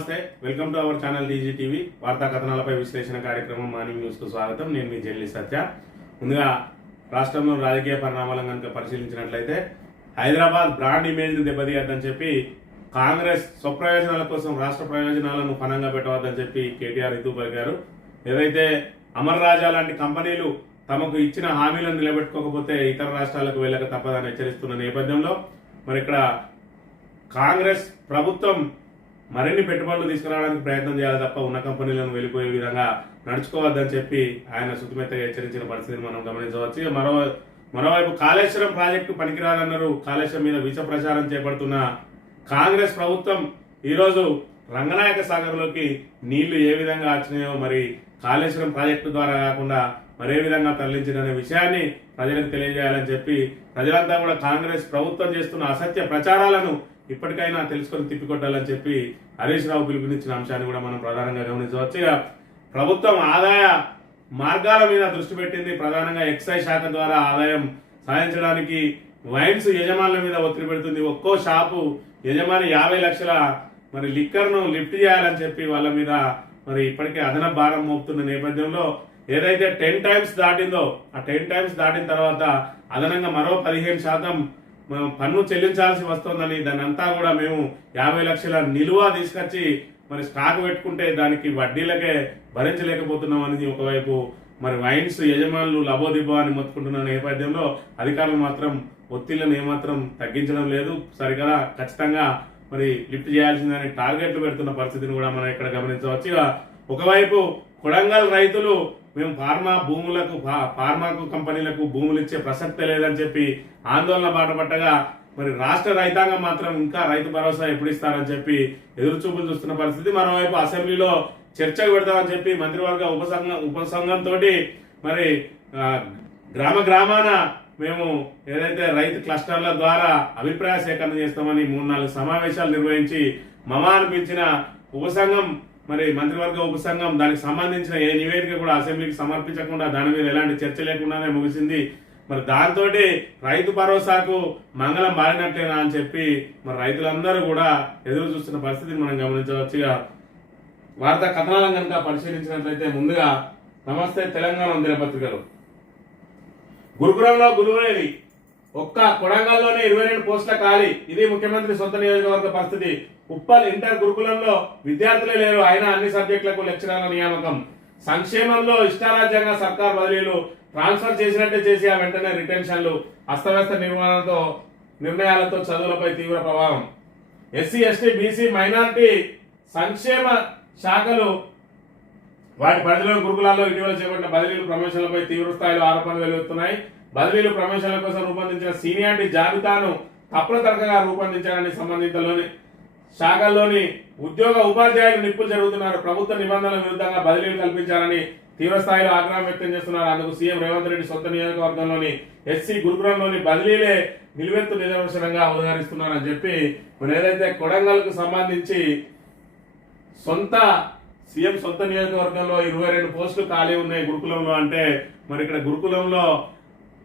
నమస్తే, welcome to our channel DG TV. వార్తా కథనాలపై విశ్లేషణ కార్యక్రమం మార్నింగ్ న్యూస్ కు స్వాగతం. నేను మీ జర్నలిస్ట్ సత్య. ముందుగా రాష్ట్రంలో రాజకీయ పరిణామాలను కనుక పరిశీలించినట్లయితే హైదరాబాద్ బ్రాండ్ ఇమేజ్ ను దెబ్బతీయద్దని చెప్పి కాంగ్రెస్ స్వప్రయోజనాల కోసం రాష్ట్ర ప్రయోజనాలను పణంగా పెట్టవద్దని చెప్పి కేటీఆర్ హితవు పలికారు. ఏదైతే అమర్ రాజా లాంటి కంపెనీలు తమకు ఇచ్చిన హామీలను నిలబెట్టుకోకపోతే ఇతర రాష్ట్రాలకు వెళ్ళక తప్పదని హెచ్చరిస్తున్న నేపథ్యంలో మరి ఇక్కడ కాంగ్రెస్ ప్రభుత్వం మరిన్ని పెట్టుబడులు తీసుకురావడానికి ప్రయత్నం చేయాలి తప్ప ఉన్న కంపెనీలను వెళ్ళిపోయే విధంగా నడుచుకోవద్దని చెప్పి ఆయన శుతిమెత్తగా హెచ్చరించిన పరిస్థితిని మనం గమనించవచ్చు. మరోవైపు కాళేశ్వరం ప్రాజెక్టు పనికిరాదన్నారు. కాళేశ్వరం మీద విష ప్రచారం చేపడుతున్న కాంగ్రెస్ ప్రభుత్వం ఈరోజు రంగనాయక సాగర్లోకి నీళ్లు ఏ విధంగా వచ్చినాయో మరి కాళేశ్వరం ప్రాజెక్టు ద్వారా కాకుండా మరే విధంగా తరలించిందనే విషయాన్ని ప్రజలకు తెలియజేయాలని చెప్పి ప్రజలంతా కూడా కాంగ్రెస్ ప్రభుత్వం చేస్తున్న అసత్య ప్రచారాలను ఇప్పటికైనా తెలుసుకొని తిప్పికొట్టాలని చెప్పి హరీష్ రావు పిలుపునిచ్చిన అంశాన్ని కూడా మనం ప్రధానంగా గమనించవచ్చు. ఇక ప్రభుత్వం ఆదాయ మార్గాల మీద దృష్టి పెట్టింది. ప్రధానంగా ఎక్సైజ్ శాఖ ద్వారా ఆదాయం సాధించడానికి వైన్స్ యజమానుల మీద ఒత్తిడి పెడుతుంది. ఒక్కో షాపు యజమాని 50 లక్షల మరి లిక్కర్ ను లిఫ్ట్ చేయాలని చెప్పి వాళ్ళ మీద మరి ఇప్పటికే అదనపు భారం మోపుతున్న నేపథ్యంలో ఏదైతే 10 టైమ్స్ దాటిందో ఆ 10 టైమ్స్ దాటిన తర్వాత అదనంగా మరో 15% పన్ను చెల్లించాల్సి వస్తుందని దాని అంతా కూడా మేము 50 లక్షల నిలువ తీసుకొచ్చి మరి స్టాక్ పెట్టుకుంటే దానికి వడ్డీలకే భరించలేకపోతున్నాం అనేది ఒకవైపు మరి వైన్స్ యజమానులు లబోదిబో అని మొత్తుకుంటున్న నేపథ్యంలో అధికారులు మాత్రం ఒత్తిళ్లను ఏమాత్రం తగ్గించడం లేదు. సరిగా ఖచ్చితంగా మరి లిఫ్ట్ చేయాల్సిందని టార్గెట్లు పెడుతున్న పరిస్థితిని కూడా మనం ఇక్కడ గమనించవచ్చు. ఒకవైపు కొడంగల్ రైతులు మేము ఫార్మాకు కంపెనీలకు భూములు ఇచ్చే ప్రసక్తే లేదని చెప్పి ఆందోళన బాటపట్టగా మరి రాష్ట్ర రైతాంగం మాత్రం ఇంకా రైతు భరోసా ఎప్పుడు ఇస్తారని చెప్పి ఎదురు చూపులు చూస్తున్న పరిస్థితి. మరోవైపు అసెంబ్లీలో చర్చకు పెడతామని చెప్పి మంత్రివర్గ ఉపసంఘంతో మరి గ్రామాన మేము ఏదైతే రైతు క్లస్టర్ల ద్వారా అభిప్రాయ సేకరణ చేస్తామని 3-4 సమావేశాలు నిర్వహించి మమా అనిపించిన ఉపసంఘం మరి మంత్రివర్గ ఉపసంఘం దానికి సంబంధించిన ఏ నివేదిక కూడా అసెంబ్లీకి సమర్పించకుండా దాని మీద ఎలాంటి చర్చ లేకుండానే ముగిసింది. మరి దాంతో రైతు భరోసాకు మంగళం బారినట్లేనా అని చెప్పి మరి రైతులందరూ కూడా ఎదురు చూస్తున్న పరిస్థితిని మనం గమనించవచ్చు. వార్తా కథనాలను కనుక పరిశీలించినట్లయితే ముందుగా నమస్తే తెలంగాణ దినపత్రికలు గురుకులంలో గురువులేని ఒక్క కొడంగల్లోనే 22 పోస్టుల ఖాళీ. ఇది ముఖ్యమంత్రి సొంత నియోజకవర్గ పరిస్థితి. ఉప్పల్ ఇంటర్ గురుకులంలో విద్యార్థులే లేరు, అయినా అన్ని సబ్జెక్టులకు లెక్చరర్ల నియామకం. సంక్షేమంలో ఇష్టారాజ్యంగా సర్కార్ బదిలీలు, ట్రాన్స్ఫర్ చేసినట్టే చేసి ఆ వెంటనే రిటెన్షన్లు, అస్తవ్యస్త నిర్ణయాలతో చదువులపై తీవ్ర ప్రభావం. ఎస్సీ ఎస్టీ బీసీ మైనారిటీ సంక్షేమ శాఖలు వాటి పరిధిలోని గురుకులాల్లో ఇటీవల చేపట్టిన బదిలీలు ప్రమోషన్లపై తీవ్ర స్థాయిలో ఆరోపణలు వెలువెత్తున్నాయి. బదిలీలు ప్రమోషన్ల కోసం రూపొందించిన సీనియారిటీ జాబితాను తప్పుల తరగగా రూపొందించాలని సంబంధితలోని శాఖల్లోని ఉద్యోగ ఉపాధ్యాయులు నిప్పులు జరుగుతున్నారు. ప్రభుత్వ నిబంధనల విరుద్ధంగా బదిలీలు కల్పించాలని తీవ్ర స్థాయిలో ఆగ్రహం వ్యక్తం చేస్తున్నారు. అందుకు సీఎం రేవంత్ రెడ్డి సొంత నియోజకవర్గంలోని ఎస్సీ గురుకులంలోని బదిలీలే నిలువెత్తు నిదర్శనంగా ఉదహరిస్తున్నారని చెప్పి మరి ఏదైతే కొడంగల్కు సంబంధించి సీఎం సొంత నియోజకవర్గంలో 22 పోస్టులు ఖాళీ ఉన్నాయి గురుకులంలో. అంటే మరి ఇక్కడ గురుకులంలో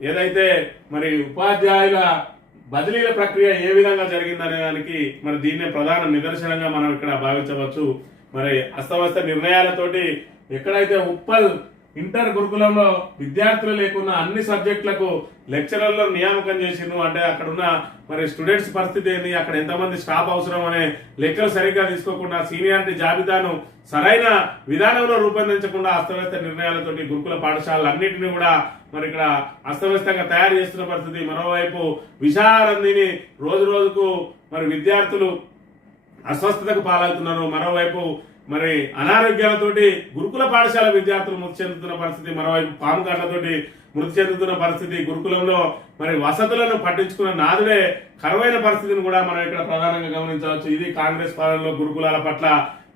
ఏదైతే మరి ఉపాధ్యాయుల బదిలీల ప్రక్రియ ఏ విధంగా జరిగిందనే దానికి మరి దీన్నే ప్రధాన నిదర్శనంగా మనం ఇక్కడ భావించవచ్చు. మరి అస్తవ్యస్త నిర్ణయాలతోటి ఎక్కడైతే ఉప్పల్ ఇంటర్ గురుకులంలో విద్యార్థులు లేకున్నా అన్ని సబ్జెక్టులకు లెక్చరర్లను నియామకం చేసిండ్రు. అంటే అక్కడ ఉన్న మరి స్టూడెంట్స్ పరిస్థితి ఏంటి, అక్కడ ఎంతమంది స్టాఫ్ అవసరం అనే లెక్కలు సరిగ్గా తీసుకోకుండా సీనియారిటీ జాబితాను సరైన విధానంలో రూపొందించకుండా అస్తవ్యస్త నిర్ణయాలతోటి గురుకుల పాఠశాలలన్నింటినీ కూడా మరి ఇక్కడ అస్తవ్యస్తంగా తయారు చేస్తున్న పరిస్థితి. మరోవైపు విషారందిని రోజు రోజుకు మరి విద్యార్థులు అస్వస్థతకు పాలవుతున్నారు. మరోవైపు మరి అనారోగ్యాలతోటి గురుకుల పాఠశాల విద్యార్థులు మృతి చెందుతున్న పరిస్థితి. మరోవైపు పాము కాట్లతోటి మృతి చెందుతున్న పరిస్థితి. గురుకులంలో మరి వసతులను పట్టించుకున్న నాదుడే కరువైన పరిస్థితిని కూడా మనం ఇక్కడ ప్రధానంగా గమనించవచ్చు. ఇది కాంగ్రెస్ పాలనలో గురుకులాల పట్ల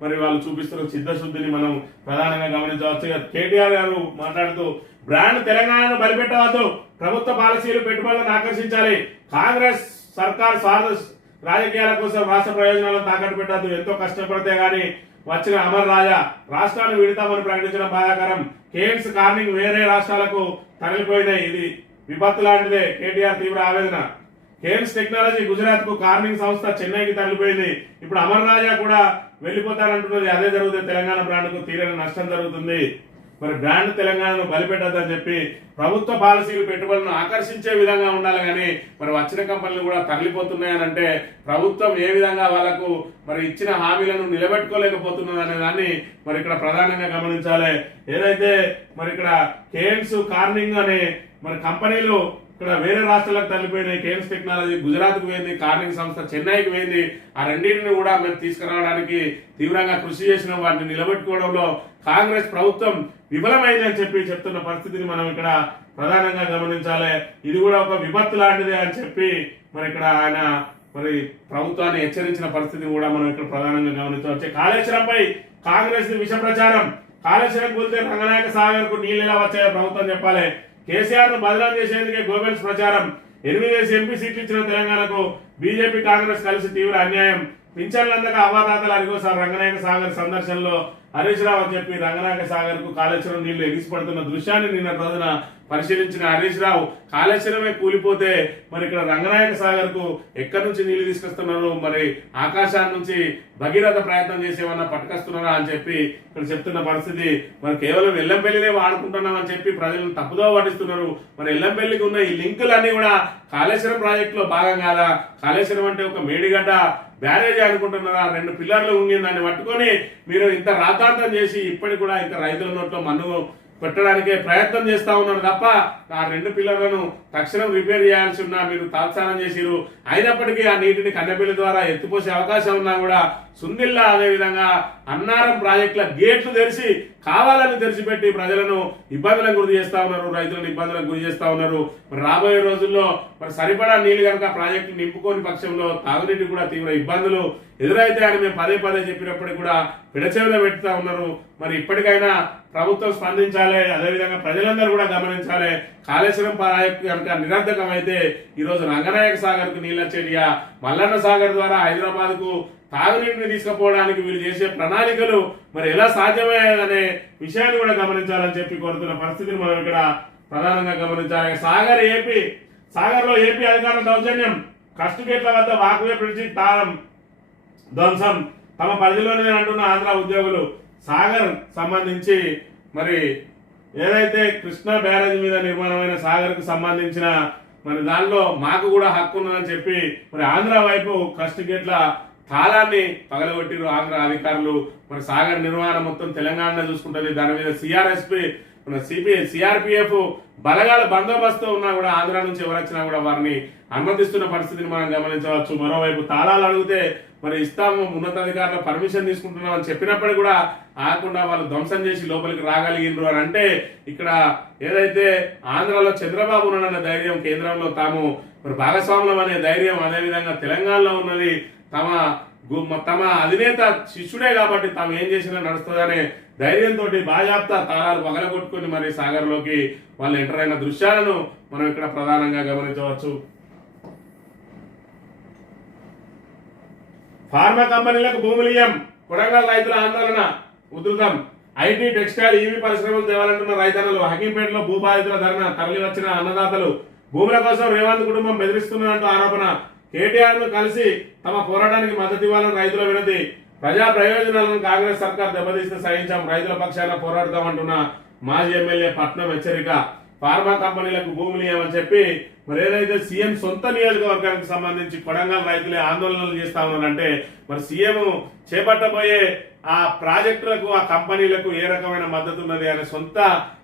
మరి వాళ్ళు చూపిస్తున్న చిత్తశుద్ధిని మనం ప్రధానంగా గమనించవచ్చు. కేటీఆర్ గారు మాట్లాడుతూ బ్రాండ్ తెలంగాణను బలిపెట్టవద్దు, ప్రభుత్వ పాలసీలు పెట్టుబడులను ఆకర్షించాలి, కాంగ్రెస్ సర్కార్ స్వార్థ రాజకీయాల కోసం రాష్ట్ర ప్రయోజనాలను తాకట్టు పెట్టద్దు, ఎంతో కష్టపడితే గానీ వచ్చిన అమర్ రాజా రాష్ట్రాన్ని విడతామని ప్రకటించడం బాధాకరం. కేమ్స్ కార్నింగ్ వేరే రాష్ట్రాలకు తరలిపోయినాయి, ఇది విపత్తు లాంటిదే. కేటీఆర్ తీవ్ర ఆవేదన. కేన్స్ టెక్నాలజీ గుజరాత్ కు కార్నింగ్ సంస్థ చెన్నైకి తరలిపోయింది. ఇప్పుడు అమర్ రాజా కూడా వెళ్లిపోతారంటున్నది. అదే జరుగుతుంది. తెలంగాణ బ్రాండ్ కు తీరని నష్టం జరుగుతుంది. మరి బ్రాండ్ తెలంగాణను బలిపెట్టద్దని చెప్పి ప్రభుత్వ పాలసీలు పెట్టుబడులను ఆకర్షించే విధంగా ఉండాలి కానీ మరి వచ్చిన కంపెనీలు కూడా తరలిపోతున్నాయని అంటే ప్రభుత్వం ఏ విధంగా వాళ్ళకు మరి ఇచ్చిన హామీలను నిలబెట్టుకోలేకపోతున్నది అనే దాన్ని మరి ఇక్కడ ప్రధానంగా గమనించాలి. ఏదైతే మరి ఇక్కడ కేన్స్ కార్నింగ్ అనే మరి కంపెనీలు ఇక్కడ వేరే రాష్ట్రాలకు తరలిపోయినాయి. కేన్స్ టెక్నాలజీ గుజరాత్ కు పోయింది, కార్నింగ్ సంస్థ చెన్నైకి పోయింది. ఆ రెండింటిని కూడా మేము తీసుకురావడానికి తీవ్రంగా కృషి చేసిన వాటిని నిలబెట్టుకోవడంలో కాంగ్రెస్ ప్రభుత్వం విఫలమైందని చెప్పి చెప్తున్న పరిస్థితిని మనం ఇక్కడ ప్రధానంగా గమనించాలి. ఇది కూడా ఒక విపత్తు లాంటిదే అని చెప్పి మరి ఇక్కడ ఆయన మరి ప్రభుత్వాన్ని హెచ్చరించిన పరిస్థితిని కూడా మనం ఇక్కడ ప్రధానంగా గమనించవచ్చు. కాళేశ్వరంపై కాంగ్రెస్ విష ప్రచారం. కాళేశ్వరం కూలితే రంగనాయక సాగర్ కు నీళ్ళు ఎలా వచ్చాయో ప్రభుత్వం చెప్పాలి. కేసీఆర్ ను బదనాం చేసేందుకే గోబెల్స్ ప్రచారం. 8 ఎంపీ సీట్లు ఇచ్చిన తెలంగాణకు బీజేపీ కాంగ్రెస్ కలిసి తీవ్ర అన్యాయం. పింఛన్లందక అవ్వాతాతలు అడిగోసారి రంగనాయక సాగర్ సందర్శనలో హరీష్ రావు అని చెప్పి రంగనాయక సాగర్ కు కాళేశ్వరం నీళ్లు ఎగిసిపడుతున్న దృశ్యాన్ని నిన్న రోజున పరిశీలించిన హరీష్ రావు కాళేశ్వరమే కూలిపోతే మరి ఇక్కడ రంగనాయక సాగర్ కు ఎక్కడి నుంచి నీళ్లు తీసుకొస్తున్నారు, మరి ఆకాశాన్ని నుంచి భగీరథ ప్రయత్నం చేసేమన్నా పట్టుకొస్తున్నారా అని చెప్పి ఇక్కడ చెప్తున్న పరిస్థితి. మరి కేవలం ఎల్లంపల్లినే వాడుకుంటున్నాం అని చెప్పి ప్రజలను తప్పుదో పట్టిస్తున్నారు. మరి ఎల్లంపల్లికి ఉన్న ఈ లింకులన్నీ కూడా కాళేశ్వరం ప్రాజెక్టులో భాగం కాదా? కాళేశ్వరం అంటే ఒక మేడిగడ్డ బ్యారేజ్ అనుకుంటున్నారా? 2 పిల్లర్లు ఉండి దాన్ని పట్టుకొని మీరు ఇంత రాతాంతం చేసి ఇప్పటికి కూడా ఇంకా రైతుల నోట్లో మన్ను పెట్టడానికే ప్రయత్నం చేస్తా ఉన్నారు తప్ప ఆ 2 పిల్లర్లను తక్షణం రిపేర్ చేయాల్సి ఉన్నా మీరు తాత్సారం చేసిరు. అయినప్పటికీ ఆ నీటిని కన్నెపిల్ల ద్వారా ఎత్తిపోసే అవకాశం ఉన్నా కూడా సుందిల్లా అదేవిధంగా అన్నారం ప్రాజెక్టుల గేట్లు తెరిచి కావాలని తెరిచిపెట్టి ప్రజలను ఇబ్బందులకు గురి చేస్తా ఉన్నారు, రైతులను ఇబ్బందులకు గురి చేస్తా ఉన్నారు. మరి రాబోయే రోజుల్లో మరి సరిపడా నీళ్లు కనుక ప్రాజెక్టు నింపుకోని పక్షంలో తాగునీటి కూడా తీవ్ర ఇబ్బందులు ఎదురైతే అని మేము పదే పదే చెప్పినప్పటికీ కూడా పిడచెవిలో పెడతా ఉన్నారు. మరి ఇప్పటికైనా ప్రభుత్వం స్పందించాలి. అదేవిధంగా ప్రజలందరూ కూడా గమనించాలి. కాళేశ్వరం ప్రాజెక్టు కనుక నిరర్ధకం అయితే ఈరోజు రంగనాయక సాగర్ కు నీళ్ళ చర్య, మల్లన్న సాగర్ ద్వారా హైదరాబాద్ కు తాగునీటిని తీసుకుపోవడానికి వీళ్ళు చేసే ప్రణాళికలు మరి ఎలా సాధ్యమయ్యేదనే విషయాన్ని కూడా గమనించాలని చెప్పి కోరుతున్న పరిస్థితిని మనం ఇక్కడ ప్రధానంగా గమనించాలి. సాగర్ లో ఏపీ అధికారుల దౌర్జన్యం. కస్టు గేట్ల వద్ద వాకువే బ్రిడ్జి తాళం ధ్వంసం. తమ పరిధిలోనే అంటున్న ఆంధ్ర ఉద్యోగులు. సాగర్ సంబంధించి మరి ఏదైతే కృష్ణా బ్యారేజ్ మీద నిర్మాణమైన సాగర్ కు సంబంధించిన మరి దానిలో మాకు కూడా హక్కు ఉన్నదని చెప్పి మరి ఆంధ్ర వైపు కస్టు గేట్ల తాళాన్ని పగలగొట్టిరు ఆంధ్ర అధికారులు. మరి సాగర్ నిర్వహణ మొత్తం తెలంగాణ చూసుకుంటుంది. దాని మీద సిఆర్పిఎఫ్ బలగాల బందోబస్తు ఉన్నా కూడా ఆంధ్ర నుంచి ఎవరొచ్చినా కూడా వారిని అనుమతిస్తున్న పరిస్థితిని మనం గమనించవచ్చు. మరోవైపు తాళాలు అడిగితే మరి ఇస్తాము, ఉన్నతాధికారులు పర్మిషన్ తీసుకుంటున్నాం అని చెప్పినప్పటికీ కూడా ఆగకుండా వాళ్ళు ధ్వంసం చేసి లోపలికి రాగలిగినరు అని అంటే ఇక్కడ ఏదైతే ఆంధ్రలో చంద్రబాబు ఉన్నాడన్న ధైర్యం, కేంద్రంలో తాము మరి భాగస్వాములం అనే ధైర్యం, అదేవిధంగా తెలంగాణలో ఉన్నది తమ అధినేత శిష్యుడే కాబట్టి తాము ఏం చేసినా నడుస్తుందనే ధైర్యంతో బాజాప్తా తాళాలు పగలగొట్టుకుని మరి సాగర్ లోకి వాళ్ళు ఎంటర్ అయిన దృశ్యాలను మనం ఇక్కడ ప్రధానంగా గమనించవచ్చు. ఫార్మా కంపెనీలకు భూములియం. కొడంగల్ రైతుల ఆందోళన ఉధృతం. ఐటీ, టెక్స్టైల్, ఈవీ పరిశ్రమలు తేవాలంటున్న రైతన్నలు. హకీంపేటలో భూబాధితుల ధర్నా. తరలి వచ్చిన అన్నదాతలు. భూముల కోసం రేవంత్ కుటుంబం బెదిరిస్తున్నదంటూ ఆరోపణ. కేటీఆర్ ను కలిసి తమ పోరాటానికి మద్దతు ఇవ్వాలని రైతుల వినతి. ప్రజా ప్రయోజనాలను కాంగ్రెస్ సర్కార్ దెబ్బతీస్తే సహించాం, రైతుల పక్షాన పోరాడతామంటున్న మాజీ ఎమ్మెల్యే పట్నం హెచ్చరిక. ఫార్మా కంపెనీలకు భూములు ఇవ్వమని చెప్పి మరి ఏదైతే సీఎం సొంత నియోజకవర్గానికి సంబంధించి కొడంగల్ రైతులే ఆందోళనలు చేస్తా ఉన్నారంటే మరి సీఎం చేపట్టబోయే ఆ ప్రాజెక్టులకు, ఆ కంపెనీలకు ఏ రకమైన మద్దతు ఉన్నది అనే సొంత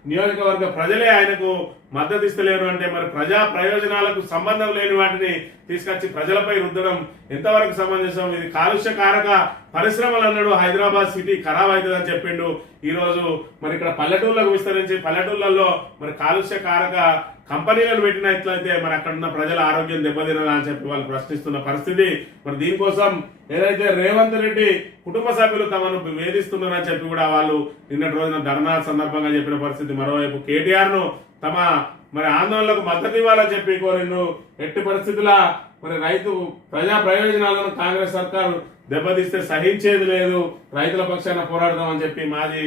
నియోజకవర్గ ప్రజలే ఆయనకు మద్దతు ఇస్తలేరు అంటే మరి ప్రజా ప్రయోజనాలకు సంబంధం లేని వాటిని తీసుకొచ్చి ప్రజలపై రుద్దడం ఎంతవరకు సమంజసం? ఇది కాలుష్య కారక పరిశ్రమలు అన్నాడు. హైదరాబాద్ సిటీ ఖరాబ్ అవుతుందని చెప్పిండు. ఈ రోజు మరి ఇక్కడ పల్లెటూళ్ళకు విస్తరించి పల్లెటూళ్ళల్లో మరి కాలుష్య కారక కంపెనీలను పెట్టినట్లయితే మరి అక్కడ ఉన్న ప్రజల ఆరోగ్యం దెబ్బతినదా అని చెప్పి వాళ్ళు ప్రశ్నిస్తున్న పరిస్థితి. మరి దీనికోసం ఏదైతే రేవంత్ రెడ్డి కుటుంబ సభ్యులు తమను వేధిస్తున్నారని చెప్పి కూడా వాళ్ళు నిన్నటి రోజున ధర్నా సందర్భంగా చెప్పిన పరిస్థితి. మరోవైపు కేటీఆర్ ను తమ మరి ఆందోళనకు మద్దతు ఇవ్వాలని చెప్పి కోరిండ్రు. ఎట్టి పరిస్థితుల మరి రైతు ప్రజా ప్రయోజనాలను కాంగ్రెస్ సర్కారు దెబ్బతీస్తే సహించేది లేదు, రైతుల పక్షాన పోరాడదామని చెప్పి మాజీ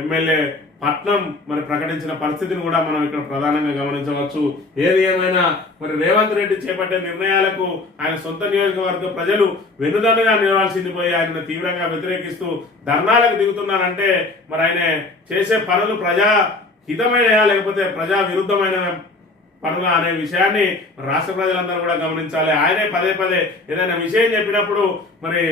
ఎమ్మెల్యే పట్నం మరి ప్రకటించిన పరిస్థితిని కూడా మనం ఇక్కడ ప్రధానంగా గమనించవచ్చు. ఏది ఏమైనా మరి రేవంత్ రెడ్డి చేపట్టే నిర్ణయాలకు ఆయన సొంత నియోజకవర్గ ప్రజలు వెన్నుదన్నుగా నిలవాల్సింది పోయి ఆయన తీవ్రంగా వ్యతిరేకిస్తూ ధర్నాలకు దిగుతున్నారంటే మరి ఆయన చేసే పనులు ప్రజా హితమైనయా లేకపోతే ప్రజా విరుద్ధమైన పనుల అనే విషయాన్ని రాష్ట్ర ప్రజలందరూ కూడా గమనించాలి. ఆయనే పదే పదే ఏదైనా విషయం చెప్పినప్పుడు మరి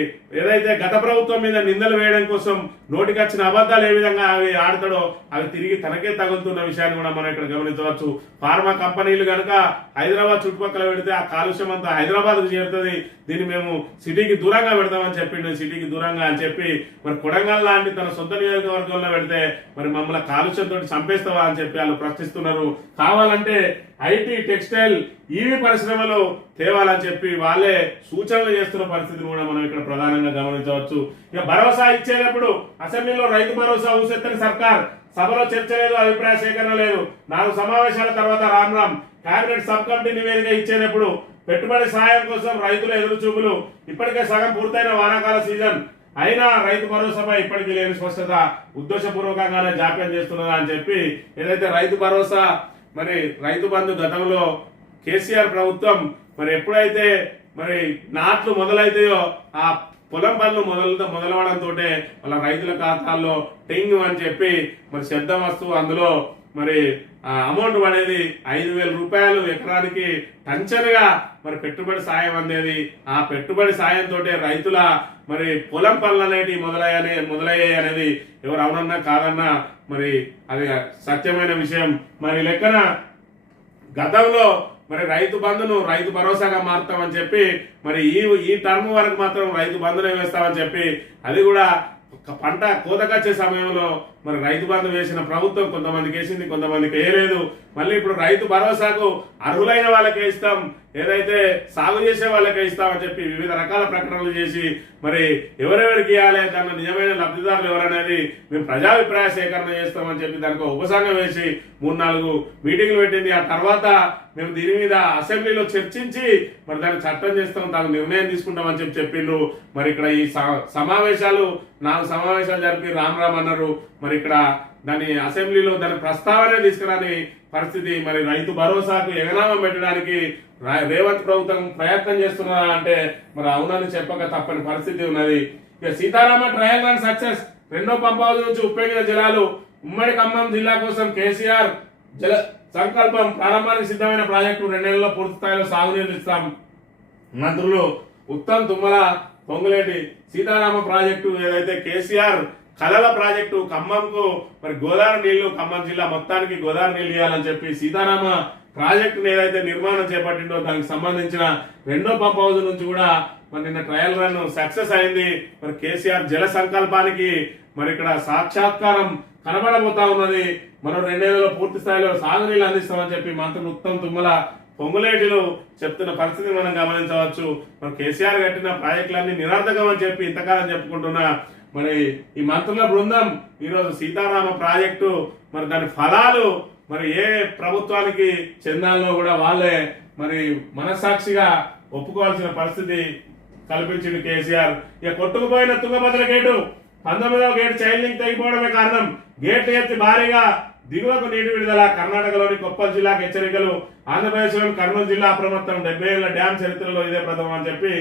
ఏదైతే గత ప్రభుత్వం మీద నిందలు వేయడం కోసం నోటికొచ్చిన అబద్ధాలు ఏ విధంగా అవి ఆడతాడో అవి తిరిగి తనకే తగులుతున్న విషయాన్ని కూడా మనం ఇక్కడ గమనించవచ్చు. ఫార్మా కంపెనీలు కనుక హైదరాబాద్ చుట్టుపక్కల పెడితే ఆ కాలుష్యం అంతా హైదరాబాద్కు చేరుతుంది, దీన్ని మేము సిటీకి దూరంగా పెడతామని చెప్పిండు. సిటీకి దూరంగా అని చెప్పి మరి కొడంగల్ లాంటి తన సొంత నియోజకవర్గంలో పెడితే మరి మమ్మల్ని కాలుష్యంతో చంపేస్తావా అని చెప్పి వాళ్ళు ప్రశ్నిస్తున్నారు. కావాలంటే ఐటీ, టెక్స్టైల్, ఈవీ పరిశ్రమలు తేవాలని చెప్పి వాళ్ళే సూచనలు చేస్తున్న పరిస్థితిని కూడా మనం ఇక్కడ ప్రధానంగా గమనించవచ్చు. ఇక భరోసా ఇచ్చేటప్పుడు అసెంబ్లీలో రైతు భరోసా ఊసెత్తని సర్కార్, సభలో చర్చ లేదు, అభిప్రాయ సేకరణ లేదు. 4 సమావేశాల తర్వాత రామ్ కేబినెట్ సబ్ కమిటీ నివేదిక ఇచ్చేటప్పుడు పెట్టుబడి సాయం కోసం రైతుల ఎదురుచూపులు. ఇప్పటికే సగం పూర్తయిన వానాకాల సీజన్ అయినా రైతు భరోసాపై ఇప్పటికీ లేని స్పష్టత, ఉద్దేశపూర్వకంగానే జాప్యం చేస్తున్నదా అని చెప్పి ఏదైతే రైతు భరోసా మరి రైతు బంధు గతంలో కేసీఆర్ ప్రభుత్వం మరి ఎప్పుడైతే మరి నాట్లు మొదలైతాయో ఆ పొలం పనులు మొదలవడంతో వాళ్ళ రైతుల ఖాతాల్లో టింగ్ అని చెప్పి మరి శబ్దం వస్తూ అందులో మరి అమౌంట్ పడేది 5,000 రూపాయలు ఎకరానికి టంచనగా మరి పెట్టుబడి సాయం అందేది. ఆ పెట్టుబడి సాయంతో రైతుల మరి పొలం పనులు అనేవి మొదలయ్యాయి అనేది ఎవరు అవునన్నా కాదన్నా మరి అది సత్యమైన విషయం. మరి లెక్కన గతంలో మరి రైతు బంధును రైతు భరోసాగా మారుతామని చెప్పి మరి ఈ టర్మ్ వరకు మాత్రం రైతు బంధునే వేస్తామని చెప్పి అది కూడా పంట కోతకొచ్చే సమయంలో మరి రైతు బంధు వేసిన ప్రభుత్వం కొంతమందికి వేసింది, కొంతమందికి వేయలేదు. మళ్ళీ ఇప్పుడు రైతు భరోసాకు అర్హులైన వాళ్ళకే ఇస్తాం, ఏదైతే సాగు చేసే వాళ్ళకే ఇస్తామని చెప్పి వివిధ రకాల ప్రకటనలు చేసి మరి ఎవరెవరికి ఇవ్వాలి, దాని నిజమైన లబ్ధిదారులు ఎవరనేది మేము ప్రజాభిప్రాయ సేకరణ చేస్తామని చెప్పి దానికి ఉపసంఘం వేసి 3-4 మీటింగ్లు పెట్టింది. ఆ తర్వాత మేము దీని మీద అసెంబ్లీలో చర్చించి మరి దాన్ని చట్టం చేస్తాం, దానికి నిర్ణయం తీసుకుంటామని చెప్పిండ్రు. మరి ఇక్కడ ఈ సమావేశాలు 4 సమావేశాలు జరిపి రామ్ అన్నారు. మరి ఇక్కడ దాని అసెంబ్లీలో దాని ప్రస్తావనే తీసుకురాని పరిస్థితి. మరి రైతు భరోసాకు ఎగనామం పెట్టడానికి రేవంత్ ప్రభుత్వం ప్రయత్నం చేస్తున్నారా అంటే మరి అవునని చెప్పక తప్పని పరిస్థితి ఉన్నది. ఇక సీతారామ ట్రయల్ రన్ సక్సెస్, 2వ పంప్ హౌస్ నుంచి ఉప్పొంగిన జలాలు. ఉమ్మడి ఖమ్మం జిల్లా కోసం కేసీఆర్ జల సంకల్పం, ప్రారంభానికి సిద్ధమైన ప్రాజెక్టు 2 నెలల్లో పూర్తి స్థాయిలో సాగునీరు ఇస్తాం. మంత్రులు ఉత్తమ్, తుమ్మల, పొంగులేటి. సీతారామ ప్రాజెక్టు ఏదైతే కేసీఆర్ కలల ప్రాజెక్టు ఖమ్మంకు మరి గోదావరి నీళ్లు, ఖమ్మం జిల్లా మొత్తానికి గోదావరి నీళ్లు ఇవ్వాలని చెప్పి సీతారామ ప్రాజెక్టును ఏదైతే నిర్మాణం చేపట్టిందో దానికి సంబంధించిన 2వ పంప్ హౌస్ నుంచి కూడా మరి నిన్న ట్రయల్ రన్ సక్సెస్ అయింది. మరి కేసీఆర్ జల సంకల్పానికి మరి ఇక్కడ సాక్షాత్కారం కనబడబోతా ఉన్నది. మనం 2 నెలల్లో పూర్తి స్థాయిలో సాగునీళ్లు అందిస్తామని చెప్పి మంత్రులు ఉత్తమ్, తుమ్మల, పొంగులేటిలు చెప్తున్న పరిస్థితిని మనం గమనించవచ్చు. మరి కేసీఆర్ కట్టిన ప్రాజెక్టులన్నీ నిరర్ధకం అని చెప్పి ఇంతకాలం చెప్పుకుంటున్నా మరి ఈ మంత్రుల బృందం ఈరోజు సీతారామ ప్రాజెక్టు మరి దాని ఫలాలు మరి ఏ ప్రభుత్వానికి చెందాలో కూడా వాళ్ళే మరి మనస్సాక్షిగా ఒప్పుకోవాల్సిన పరిస్థితి కల్పించింది కేసీఆర్. ఇక కొట్టుకుపోయిన తుంగభద్ర గేటు 19వ గేటు చైల్డ్ లింక్ తెగిపోవడమే కారణం. గేట్ ఎత్తి భారీగా దిగువకు నీటి విడుదల. కర్ణాటకలోని కొప్పల్ జిల్లాకు హెచ్చరికలు. ఆంధ్రప్రదేశ్లోని కర్నూలు జిల్లా అప్రమత్తం. 70 ఏళ్ల డ్యామ్ చరిత్రలో ఇదే ప్రథమం అని చెప్పి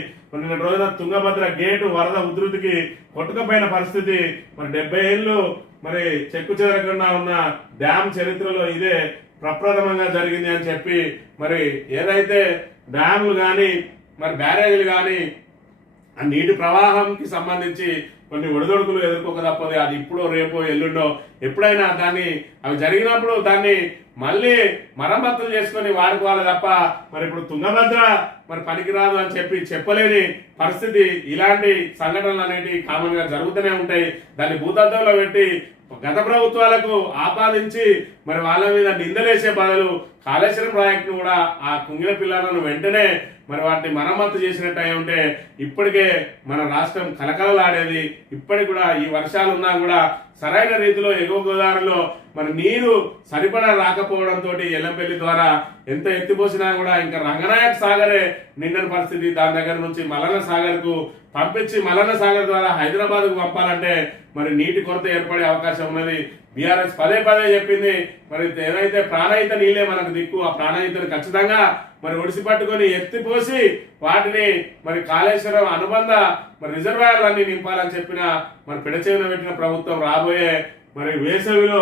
నిన్న రోజున తుంగభద్ర గేటు వరద ఉధృతికి కొట్టుకుపోయిన పరిస్థితి. మరి 70 ఏళ్ళు మరి చెక్కు చెదరకుండా ఉన్న డ్యామ్ చరిత్రలో ఇదే ప్రప్రథమంగా జరిగింది అని చెప్పి మరి ఏదైతే డ్యాములు కానీ మరి బ్యారేజీలు కానీ ఆ నీటి ప్రవాహంకి సంబంధించి కొన్ని ఒడిదొడుకులు ఎదుర్కోక తప్పదు. అది ఇప్పుడు రేపో ఎల్లుండో ఎప్పుడైనా దాన్ని అవి జరిగినప్పుడు దాన్ని మళ్ళీ మరమ్మతులు చేసుకొని వాడుకోవాలి తప్ప మరి ఇప్పుడు తుంగభద్ర మరి పనికిరాదు అని చెప్పి చెప్పలేని పరిస్థితి. ఇలాంటి సంఘటనలు అనేవి కామన్ గా జరుగుతూనే ఉంటాయి. దాన్ని భూతద్దంలో పెట్టి గత ప్రభుత్వాలకు ఆపాదించి మరి వాళ్ళ మీద నిందలేసే బదులు కాళేశ్వరం ప్రాజెక్టు కూడా ఆ కుంగిన పిల్లలను వెంటనే మరి వాటిని మరమ్మతు చేసినట్టు అయి ఉంటే ఇప్పటికే మన రాష్ట్రం కలకలలాడేది. ఇప్పటికి కూడా ఈ వర్షాలు ఉన్నా కూడా సరైన రీతిలో ఎగువ గోదావరిలో మరి నీరు సరిపడా రాకపోవడంతో ఎల్లంపల్లి ద్వారా ఎంత ఎత్తిపోసినా కూడా ఇంకా రంగనాయక సాగరే నిండని పరిస్థితి. దాని దగ్గర నుంచి మలన సాగర్ కు పంపించి మల్లన్న సాగర్ ద్వారా హైదరాబాద్కు పంపాలంటే మరి నీటి కొరత ఏర్పడే అవకాశం ఉన్నది. బీఆర్ఎస్ పదే పదే చెప్పింది, మరి ఏదైతే ప్రాణహిత నీళ్ళే మనకు దిక్కు, ఆ ప్రాణహితను ఖచ్చితంగా మరి ఒడిసి పట్టుకొని ఎత్తిపోసి వాటిని మరి కాళేశ్వరం అనుబంధ మరి రిజర్వాయర్లన్నీ నింపాలని చెప్పిన మరి పెడచేవిన పెట్టిన ప్రభుత్వం రాబోయే మరి వేసవిలో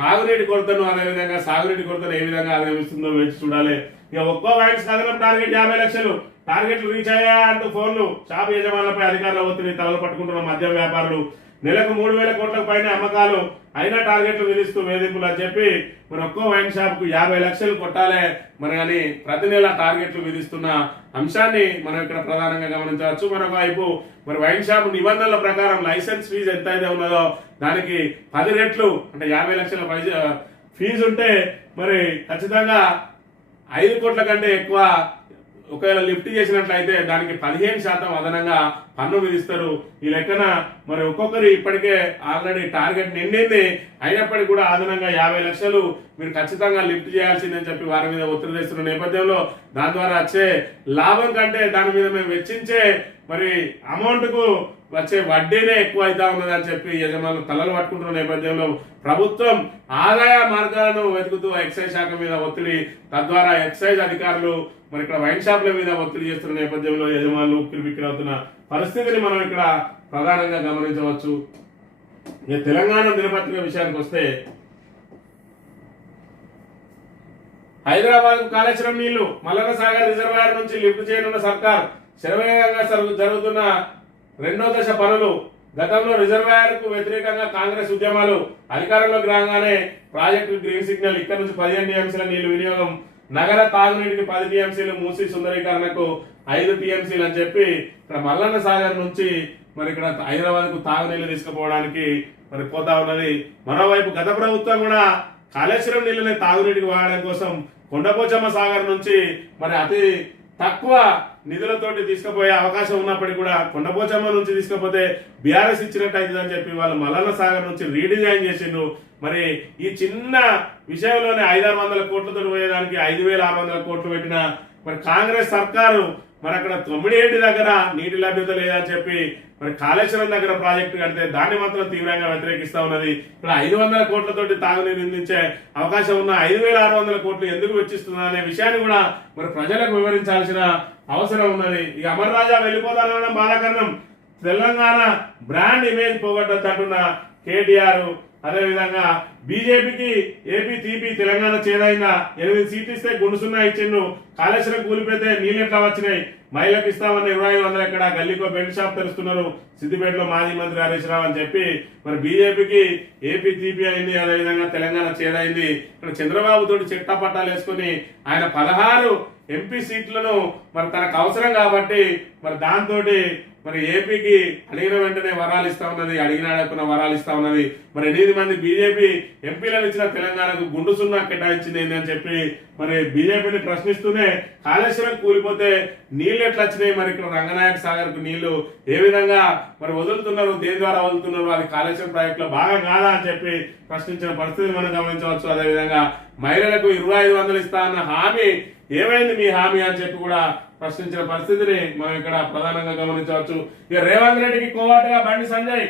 తాగునీటి కొరతను అదేవిధంగా సాగునీటి కొరతను ఏ విధంగా అధిగమిస్తుందో వేచి చూడాలి. ఇక ఒక్కో వ్యాక్స్ అదనం టార్గెట్ 50 లక్షలు, టార్గెట్లు రీచ్ అయ్యా అంటూ ఫోన్లు, షాపు యజమానులపై అధికారుల ఒత్తిడి, తలలు పట్టుకుంటున్న మద్యం వ్యాపారులు, నెలకు 3,000 కోట్లకు పైన అమ్మకాలు అయినా టార్గెట్లు విధిస్తూ వేధింపులు అని చెప్పి మరి ఒక్కో వైన్ షాప్ కు 50 లక్షలు కొట్టాలే మరి అని ప్రతి నెల టార్గెట్లు విధిస్తున్న అంశాన్ని మనం ఇక్కడ ప్రధానంగా గమనించవచ్చు. మరొక వైపు మరి వైన్ షాప్ నిబంధనల ప్రకారం లైసెన్స్ ఫీజు ఎంత అయితే ఉన్నదో దానికి 10 రెట్లు అంటే 50 లక్షల ఫీజు ఉంటే మరి ఖచ్చితంగా 5 కోట్ల కంటే ఎక్కువ ఒకవేళ లిఫ్ట్ చేసినట్లయితే దానికి 15% అదనంగా పన్ను విధిస్తారు. ఈ లెక్కన మరి ఒక్కొక్కరు ఇప్పటికే ఆల్రెడీ టార్గెట్ నిండింది, అయినప్పటికీ కూడా అదనంగా 50 లక్షలు మీరు ఖచ్చితంగా లిఫ్ట్ చేయాల్సిందని చెప్పి వారి మీద ఒత్తిడి తెస్తున్న నేపథ్యంలో దాని ద్వారా వచ్చే లాభం కంటే దాని మీద మేము వెచ్చించే మరి అమౌంట్ కు వచ్చే వడ్డీనే ఎక్కువ అవుతా ఉన్నదని చెప్పి యజమానులు తలలు పట్టుకుంటున్న నేపథ్యంలో ప్రభుత్వం ఆదాయ మార్గాలను వెతుకుతూ ఎక్సైజ్ శాఖ మీద ఒత్తిడి, తద్వారా ఎక్సైజ్ అధికారులు మరి ఇక్కడ వైన్ షాప్ల మీద ఒత్తిడి చేస్తున్న నేపథ్యంలో యజమానులు ఉక్కిరిబిక్కిరవుతున్న పరిస్థితిని మనం ఇక్కడ ప్రధానంగా గమనించవచ్చు. ఇక తెలంగాణ దినపత్రిక విషయానికి వస్తే హైదరాబాద్ కాళేశ్వరం నీళ్లు మల్లన్న సాగర్ రిజర్వాయర్ నుంచి లిఫ్ట్ చేయనున్న సర్కార్, శరవేగంగా జరుగుతున్న 2వ దశ పనులు. గతంలో రిజర్వాయర్ కు వ్యతిరేకంగా కాంగ్రెస్ ఉద్యమాలు అధికారంలోకి రాగానే ప్రాజెక్టు గ్రీన్ సిగ్నల్, ఇక్కడ నుంచి 15 టీఎంసీల నీళ్లు వినియోగం, నగర తాగునీటికి 10 టీఎంసీలు, మూసి సుందరీకరణకు 5 టీఎంసీలు అని చెప్పి ఇక్కడ మల్లన్న సాగర్ నుంచి మరి ఇక్కడ హైదరాబాద్ కు తాగునీళ్లు తీసుకుపోవడానికి మరి పోతా ఉన్నది. మరోవైపు గత ప్రభుత్వం కూడా కాళేశ్వరం నీళ్ళని తాగునీటికి వాడడం కోసం కొండపోచమ్మ సాగర్ నుంచి మరి అతి తక్కువ నిధులతోటి తీసుకుపోయే అవకాశం ఉన్నప్పటికీ కూడా కొండపోచమ్మ నుంచి తీసుకపోతే బీఆర్ఎస్ ఇచ్చినట్టు అవుతుందని చెప్పి వాళ్ళు మల్లన్న సాగర్ నుంచి రీడిజైన్ చేసిండ్రు. మరి ఈ చిన్న విషయంలోనే 500-600 కోట్లతో పోయేదానికి 5,600 కోట్లు పెట్టిన మరి కాంగ్రెస్ సర్కారు మరి అక్కడ తొమ్మిడేటి దగ్గర నీటి లభ్యత లేదని చెప్పి మరి కాళేశ్వరం దగ్గర ప్రాజెక్టు కడితే దాన్ని మాత్రం తీవ్రంగా వ్యతిరేకిస్తా ఉన్నది. ఇక్కడ 500 కోట్లతోటి తాగునీరు అందించే అవకాశం ఉన్న 5,600 కోట్లు ఎందుకు వెచ్చిస్తున్నా అనే విషయాన్ని కూడా మరి ప్రజలకు వివరించాల్సిన అవసరం ఉన్నది. ఇక అమర్ రాజా వెళ్ళిపోతానడం బాధాకరణం, తెలంగాణ బ్రాండ్ ఇమేజ్ పోగొట్టద్దంటున్న కేటీఆర్, అదేవిధంగా బీజేపీకి ఏపీ తీపి తెలంగాణ చేదైందా, 8 సీట్లు ఇస్తే గుండుసున్నా ఇచ్చిండ్రు, కాళేశ్వరం కూలిపోతే నీళ్ళు ఎట్లా వచ్చినాయి, మహిళలకు ఇస్తామన్న 2500 ఎక్కడ, గల్లీకో బెల్ట్ షాప్ తెరుస్తున్నారు సిద్దిపేటలో మాజీ మంత్రి హరీష్ రావు అని చెప్పి మరి బీజేపీకి ఏపీ తీపి అయింది, అదేవిధంగా తెలంగాణ చేదైంది. ఇక్కడ చంద్రబాబు తోటి చెట్టా పట్టాలు వేసుకుని ఆయన 16 ఎంపీ సీట్లను మరి తనకు అవసరం కాబట్టి మరి దాంతో మరి ఏపీకి అడిగిన వెంటనే వరాలు ఇస్తా ఉన్నది, అడిగిన వరాలు ఇస్తా ఉన్నది. మరి 8 మంది బీజేపీ ఎంపీలను ఇచ్చిన తెలంగాణకు గుండు సున్నా కేటాయించింది ఏంటి అని చెప్పి మరి బీజేపీని ప్రశ్నిస్తూనే కాళేశ్వరం కూలిపోతే నీళ్లు ఎట్లా వచ్చినాయి, మరి ఇక్కడ రంగనాయక సాగర్ కు నీళ్లు ఏ విధంగా మరి వదులుతున్నారు, దేని ద్వారా వదులుతున్నారు, అది కాళేశ్వరం ప్రాజెక్ట్ లో భాగం కాదా అని చెప్పి ప్రశ్నించిన పరిస్థితిని మనం గమనించవచ్చు. అదేవిధంగా మహిళలకు 2,500 ఇస్తా అన్న హామీ ఏమైంది మీ హామీ అని చెప్పి కూడా ప్రశ్నించిన పరిస్థితిని మనం ఇక్కడ ప్రధానంగా గమనించవచ్చు. ఇక రేవంత్ రెడ్డికి కోవాటుగా Bandi Sanjay,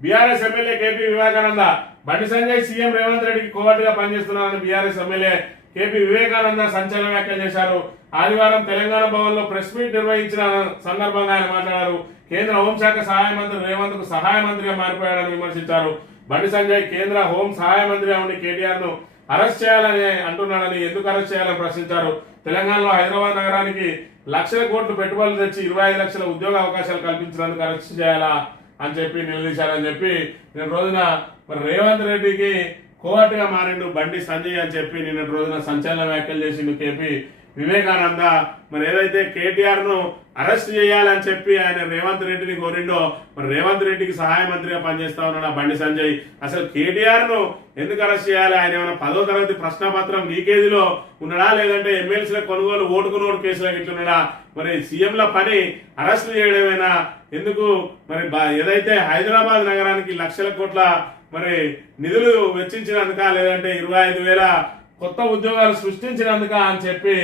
BRS MLA KP Vivekananda, Bandi Sanjay CM Revanth రెడ్డికి కోవాటుగా పనిచేస్తున్నారని బీఆర్ఎస్ ఎమ్మెల్యే కేపీ వివేకానంద సంచలన వ్యాఖ్యలు చేశారు. ఆదివారం తెలంగాణ భవన్ లో ప్రెస్ మీట్ నిర్వహించిన సందర్భంగా ఆయన మాట్లాడారు. కేంద్ర హోంశాఖ సహాయ మంత్రి రేవంత్ కు సహాయ మంత్రిగా మారిపోయాడని విమర్శించారు. బండి సంజయ్ కేంద్ర హోం సహాయ మంత్రిగా ఉండి కేటీఆర్ ను అరెస్ట్ చేయాలని అంటున్నాడని, ఎందుకు అరెస్ట్ చేయాలని ప్రశ్నించారు. తెలంగాణలో హైదరాబాద్ నగరానికి లక్షల కోట్లు పెట్టుబడులు తెచ్చి 25 లక్షల ఉద్యోగ అవకాశాలు కల్పించినందుకు అరెస్ట్ చేయాలా అని చెప్పి నిలదీశారని చెప్పి నిన్న రోజున మరి రేవంత్ రెడ్డికి కోవట్టుగా మారిండు బండి సంజయ్ అని చెప్పి నిన్న రోజున సంచలన వ్యాఖ్యలు చేసిండు కేపీ వివేకానంద. మరి ఏదైతే కేటీఆర్ ను అరెస్ట్ చేయాలని చెప్పి ఆయన రేవంత్ రెడ్డిని కోరిండో మరి రేవంత్ రెడ్డికి సహాయ మంత్రిగా పనిచేస్తా ఉన్నాడు బండి సంజయ్. అసలు కేటీఆర్ ను ఎందుకు అరెస్ట్ చేయాలి, ఆయన ఏమైనా 10వ తరగతి ప్రశ్నపత్రం లీకేజీలో ఉన్నాడా, లేదంటే ఎమ్మెల్సీల కొనుగోలు ఓటుకు నోటు కేసులో ఇట్లున్నాడా, మరి సీఎంల పని అరెస్ట్ చేయడమేనా, ఎందుకు మరి ఏదైతే హైదరాబాద్ నగరానికి లక్షల కోట్ల మరి నిధులు వెచ్చించినందుక, లేదంటే 25,000 కొత్త ఉద్యోగాలు సృష్టించినందుక అని చెప్పి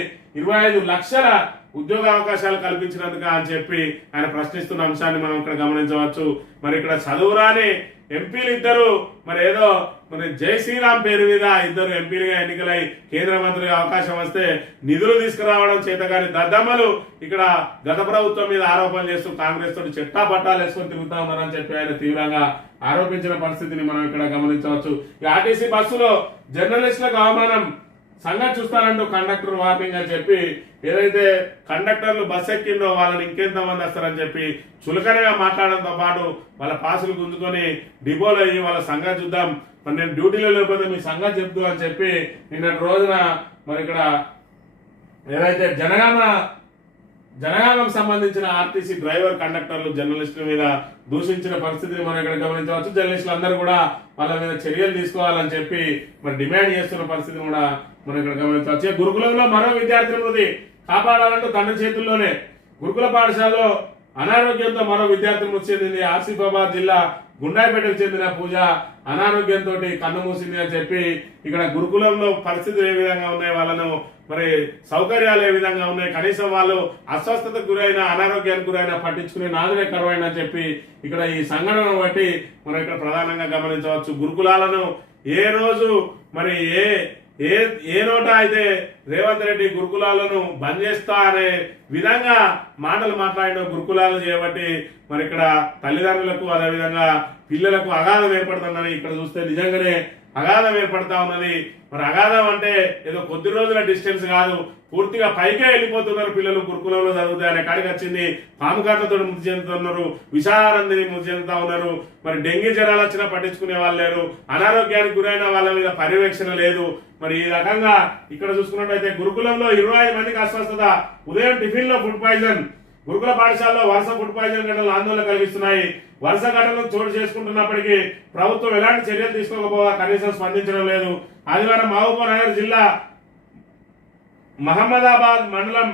25 లక్షల ఉద్యోగ అవకాశాలు కల్పించినందుక అని చెప్పి ఆయన ప్రశ్నిస్తున్న అంశాన్ని మనం ఇక్కడ గమనించవచ్చు. మరి ఇక్కడ చదువురాని ఎంపీలు ఇద్దరు మరి ఏదో మరి జై శ్రీరామ్ పేరు మీద ఇద్దరు ఎంపీలుగా ఎన్నికలై కేంద్ర మంత్రిగా అవకాశం వస్తే నిధులు తీసుకురావడం చేతగాని దద్దమ్మలు ఇక్కడ గత ప్రభుత్వం మీద ఆరోపణలు చేస్తూ కాంగ్రెస్ తోటి చెట్టా పట్టాలు వేసుకొని తిరుగుతా ఉన్నారని చెప్పి ఆయన తీవ్రంగా ఆరోపించిన పరిస్థితిని మనం ఇక్కడ గమనించవచ్చు. ఈ ఆర్టీసీ బస్సులో జర్నలిస్టులకు అవమానం, సంగతి చూస్తానంటూ కండక్టర్ వార్నింగ్ అని చెప్పి ఏదైతే కండక్టర్లు బస్ ఎక్కిందో వాళ్ళని ఇంకెంతమంది వస్తారని చెప్పి చులకనగా మాట్లాడడంతో పాటు వాళ్ళ పాసులు గుంజుకొని డిపోలో అయ్యి వాళ్ళ సంగతి చూద్దాం, మరి నేను డ్యూటీలో లేకపోతే మీ సంగతి చెప్తూ అని చెప్పి నిన్నటి రోజున మరి ఇక్కడ ఏదైతే జనగామకు సంబంధించిన ఆర్టీసీ డ్రైవర్ కండక్టర్లు జర్నలిస్టుల మీద దూషించిన పరిస్థితిని మనం ఇక్కడ గమనించవచ్చు. జర్నలిస్టులు అందరూ కూడా వాళ్ళ మీద చర్యలు తీసుకోవాలని చెప్పి మరి డిమాండ్ చేస్తున్న పరిస్థితిని కూడా మనం ఇక్కడ గమనించవచ్చు. గురుకులంలో మరో విద్యార్థి మృతి కాపాడాలంటూ తండ్రి చేతుల్లోనే గురుకుల పాఠశాలలో అనారోగ్యంతో మరో విద్యార్థి మృతి చెందింది. ఆసిఫాబాద్ జిల్లా గుండాయిపేటకు చెందిన పూజ అనారోగ్యంతో కన్ను మూసింది అని చెప్పి ఇక్కడ గురుకులంలో పరిస్థితులు ఏ విధంగా ఉన్నాయి, వాళ్ళను మరి సౌకర్యాలు ఏ విధంగా ఉన్నాయి, కనీసం వాళ్ళు అస్వస్థతకు గురైన అనారోగ్యానికి గురైన పట్టించుకునే నాదులే కరువైన అని చెప్పి ఇక్కడ ఈ సంఘటనను బట్టి మనం ఇక్కడ ప్రధానంగా గమనించవచ్చు. గురుకులాలను ఏ రోజు మరి ఏ నోట అయితే రేవంత్ రెడ్డి గురుకులాలను బంద్ చేస్తా అనే విధంగా మాటలు మాట్లాడిన గురుకులాలు చేయబట్టి మరి ఇక్కడ తల్లిదండ్రులకు అదేవిధంగా పిల్లలకు అగాధం ఏర్పడుతుందని ఇక్కడ చూస్తే నిజంగానే అగాధం ఏర్పడతా ఉన్నది. మరి అగాధం అంటే ఏదో కొద్ది రోజుల డిస్టెన్స్ కాదు, పూర్తిగా పైకే వెళ్ళిపోతున్నారు పిల్లలు గురుకులంలో చదువుతాయి అనే కాడికి వచ్చింది. పాముకాట్లతో మృతి చెందుతున్నారు, విషాహానందిని మృతి చెందుతా ఉన్నారు. మరి డెంగీ జ్వరాలు వచ్చినా పట్టించుకునే వాళ్ళు లేరు, అనారోగ్యానికి గురైన వాళ్ళ మీద పర్యవేక్షణ లేదు. మరి ఈ రకంగా ఇక్కడ చూసుకున్నట్టయితే గురుకులంలో 25 మందికి అస్వస్థత, ఉదయం టిఫిన్ లో ఫుడ్ పాయిజన్. గురుకుల పాఠశాలలో వరుస ఫుడ్ పాయిజన్ ఘటనలు ఆందోళన కలిగిస్తున్నాయి. వరుస ఘటనలు చోటు చేసుకుంటున్నప్పటికీ ప్రభుత్వం ఎలాంటి చర్యలు తీసుకోకపోగా కనీసం స్పందించడం లేదు. ఆదివారం మహబూబ్ నగర్ జిల్లా మహమ్మదాబాద్ మండలం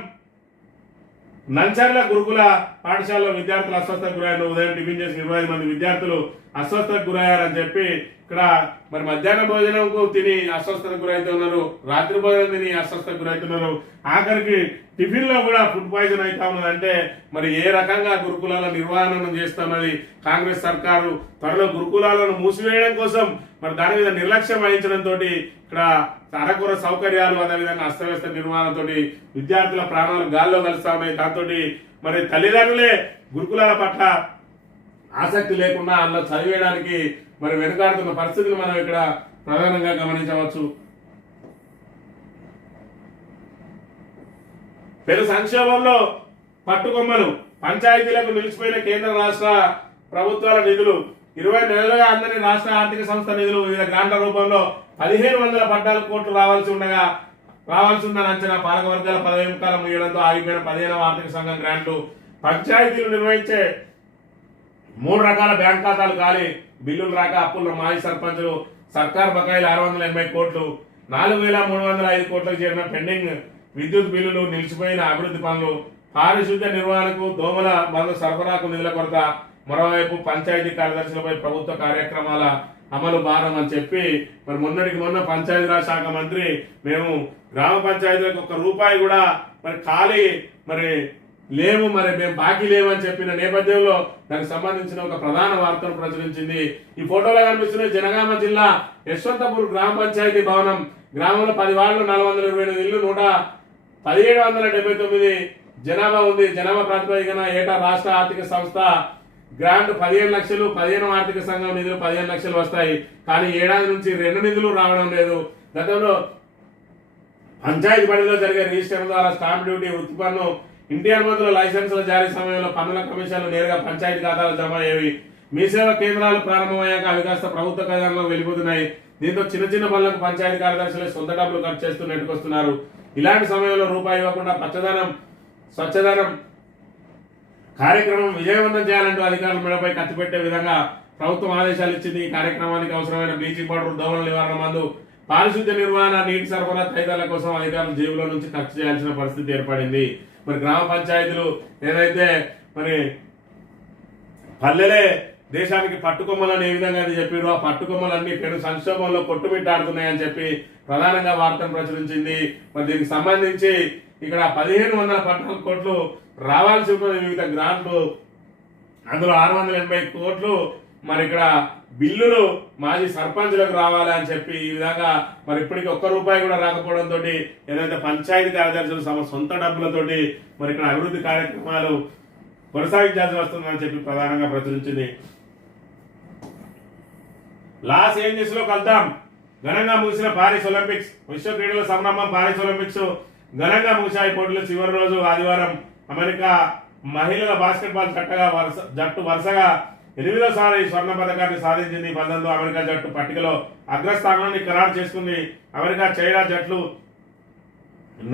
నంచర్ల గురుకుల పాఠశాలలో విద్యార్థులు అస్వస్థకు గురయ్యారు. ఉదయం టిఫిన్ చేసి 25 మంది విద్యార్థులు అస్వస్థకు గురయ్యారని చెప్పి ఇక్కడ మరి మధ్యాహ్న భోజనంకు తిని అస్వస్థతకు గురవుతున్నారు, రాత్రి భోజనం తిని అస్వస్థకు గురవుతున్నారు, ఆఖరికి టిఫిన్ లో కూడా ఫుడ్ పాయిజన్ అవుతా ఉన్నది. అంటే మరి ఏ రకంగా గురుకులాల నిర్వహణ చేస్తున్నది కాంగ్రెస్ సర్కారు. త్వరలో గురుకులాలను మూసివేయడం కోసం మరి దాని మీద నిర్లక్ష్యం వహించడంతో ఇక్కడ అరకొర సౌకర్యాలు అదేవిధంగా అస్తవ్యస్త నిర్వహణతో విద్యార్థుల ప్రాణాలు గాల్లో కలుస్తా ఉన్నాయి. దాంతో మరి తల్లిదండ్రులే గురుకులాల పట్ల ఆసక్తి లేకుండా అందులో చదివేయడానికి మరి వెనుకాడుతున్న పరిస్థితిని మనం ఇక్కడ ప్రధానంగా గమనించవచ్చు. పెను సంక్షోభంలో పట్టుకొమ్మలు, పంచాయతీలకు నిలిచిపోయిన కేంద్ర రాష్ట్ర ప్రభుత్వాల నిధులు. 20 నెలలుగా అందని రాష్ట్ర ఆర్థిక సంస్థ నిధులు వివిధ గ్రాంట్ల రూపంలో 1514 కోట్లు రావాల్సి ఉందని అంచనా. పాలకవర్గాల పదవి కాలం ముగియడంతో ఆగిపోయిన 15వ ఆర్థిక సంఘం గ్రాంట్లు. పంచాయతీలు నిర్వహించే 3 రకాల బ్యాంక్ ఖాతాలు ఖాళీ, బిల్లులు రాక అప్పుల మాజీ సర్పంచులు. సర్కార్ బకాయిలు 680 కోట్లు. 4305 కోట్లకు చేరిన పెండింగ్ విద్యుత్ బిల్లులు, నిలిచిపోయిన అభివృద్ధి పనులు. పారిశుద్ధ్య నిర్వహణకు దోమల మందు సరఫరాకు నిధుల కొరత. మరోవైపు పంచాయతీ కార్యదర్శులపై ప్రభుత్వ కార్యక్రమాల అమలు భారం అని చెప్పి మరి మొన్న పంచాయతీరాజ్ శాఖ మంత్రి మేము గ్రామ పంచాయతీలకు ₹1 కూడా మరి ఖాళీ మరి లేవు, మరి మేము బాకీ లేవని చెప్పిన నేపథ్యంలో దానికి సంబంధించిన ఒక ప్రధాన వార్తను ప్రచురించింది. ఈ ఫోటోలో కనిపిస్తున్న జనగామ జిల్లా యశ్వంతపూర్ గ్రామ పంచాయతీ భవనం. గ్రామంలో 10 వార్డులు, 428 ఇళ్లు, 1779 జనాభా ఉంది. జనాభా ప్రాతిపదికన ఏటా రాష్ట్ర ఆర్థిక సంస్థ గ్రాంట్ 15 లక్షలు, 15వ ఆర్థిక సంఘం నిధులు 15 లక్షలు వస్తాయి. కానీ ఏడాది నుంచి 2 నిధులు రావడం లేదు. గతంలో పంచాయతీ పరిధిలో జరిగే రిజిస్టర్ ద్వారా స్టాంప్ డ్యూటీ, వృత్తి పన్ను, ఇంటి అనుమతుల లైసెన్సుల జారీ సమయంలో పన్నుల కమిషన్లు నేరుగా పంచాయతీ ఖాతాలు జమ అయ్యేవి. మీ సేవా కేంద్రాలు ప్రారంభమయ్యాక అవి కాస్త ప్రభుత్వ ఖజానాలో వెళ్ళిపోతున్నాయి. దీంతో చిన్న పనులకు పంచాయతీ కార్యదర్శులు సొంత డబ్బులు ఖర్చు చేస్తూ నెట్టుకొస్తున్నారు. ఇలాంటి సమయంలో రూపాయి ఇవ్వకుండా స్వచ్ఛదనం కార్యక్రమం విజయవంతం చేయాలంటూ అధికారుల మెడపై కత్తి పెట్టే విధంగా ప్రభుత్వం ఆదేశాలు ఇచ్చింది. ఈ కార్యక్రమానికి అవసరమైన బ్లీచింగ్ పౌడర్, దోమల నివారణ మందు, పారిశుద్ధ్య నిర్వహణ, నీటి సరఫరా తదితరుల కోసం అధికారులు జేబుల నుంచి ఖర్చు చేయాల్సిన పరిస్థితి ఏర్పడింది. మరి గ్రామ పంచాయతీలు ఏదైతే మరి పల్లెలే దేశానికి పట్టుకొమ్మలని ఏ విధంగా అయితే చెప్పారో ఆ పట్టుకొమ్మలన్నీ పెను సంక్షోభంలో కొట్టుమిట్టాడుతున్నాయని చెప్పి ప్రధానంగా వార్తను ప్రచురించింది. మరి దీనికి సంబంధించి ఇక్కడ 1514 కోట్లు రావాల్సి ఉంటుంది వివిధ గ్రాంట్లు, అందులో 680 కోట్లు మరి ఇక్కడ బిల్లులు మాజీ సర్పంచులకు రావాలి అని చెప్పి ఈ విధంగా మరి ఇప్పటికి ₹1 కూడా రాకపోవడంతో ఏదైతే పంచాయతీ కార్యదర్శులు తమ సొంత డబ్బులతోటి మరి ఇక్కడ అభివృద్ధి కార్యక్రమాలు కొనసాగించాల్సి వస్తుందని చెప్పి ప్రధానంగా ప్రచురించింది. లాస్ ఏంజల్స్ లో కలుద్దాం. ఘనంగా ముగిసిన పారిస్ ఒలింపిక్స్. విశ్వ క్రీడల సంరంభం పారిస్ ఒలింపిక్స్ ఘనంగా ముగిశాయి. పోటీల చివరి రోజు ఆదివారం అమెరికా మహిళల బాస్కెట్బాల్ జట్టు వరుసగా 8వ ఈ స్వర్ణ పథకాన్ని సాధించింది. 19 అమెరికా జట్టు పట్టికలో అగ్రస్థానాన్ని ఖరారు చేసుకుంది. అమెరికా చైనా జట్లు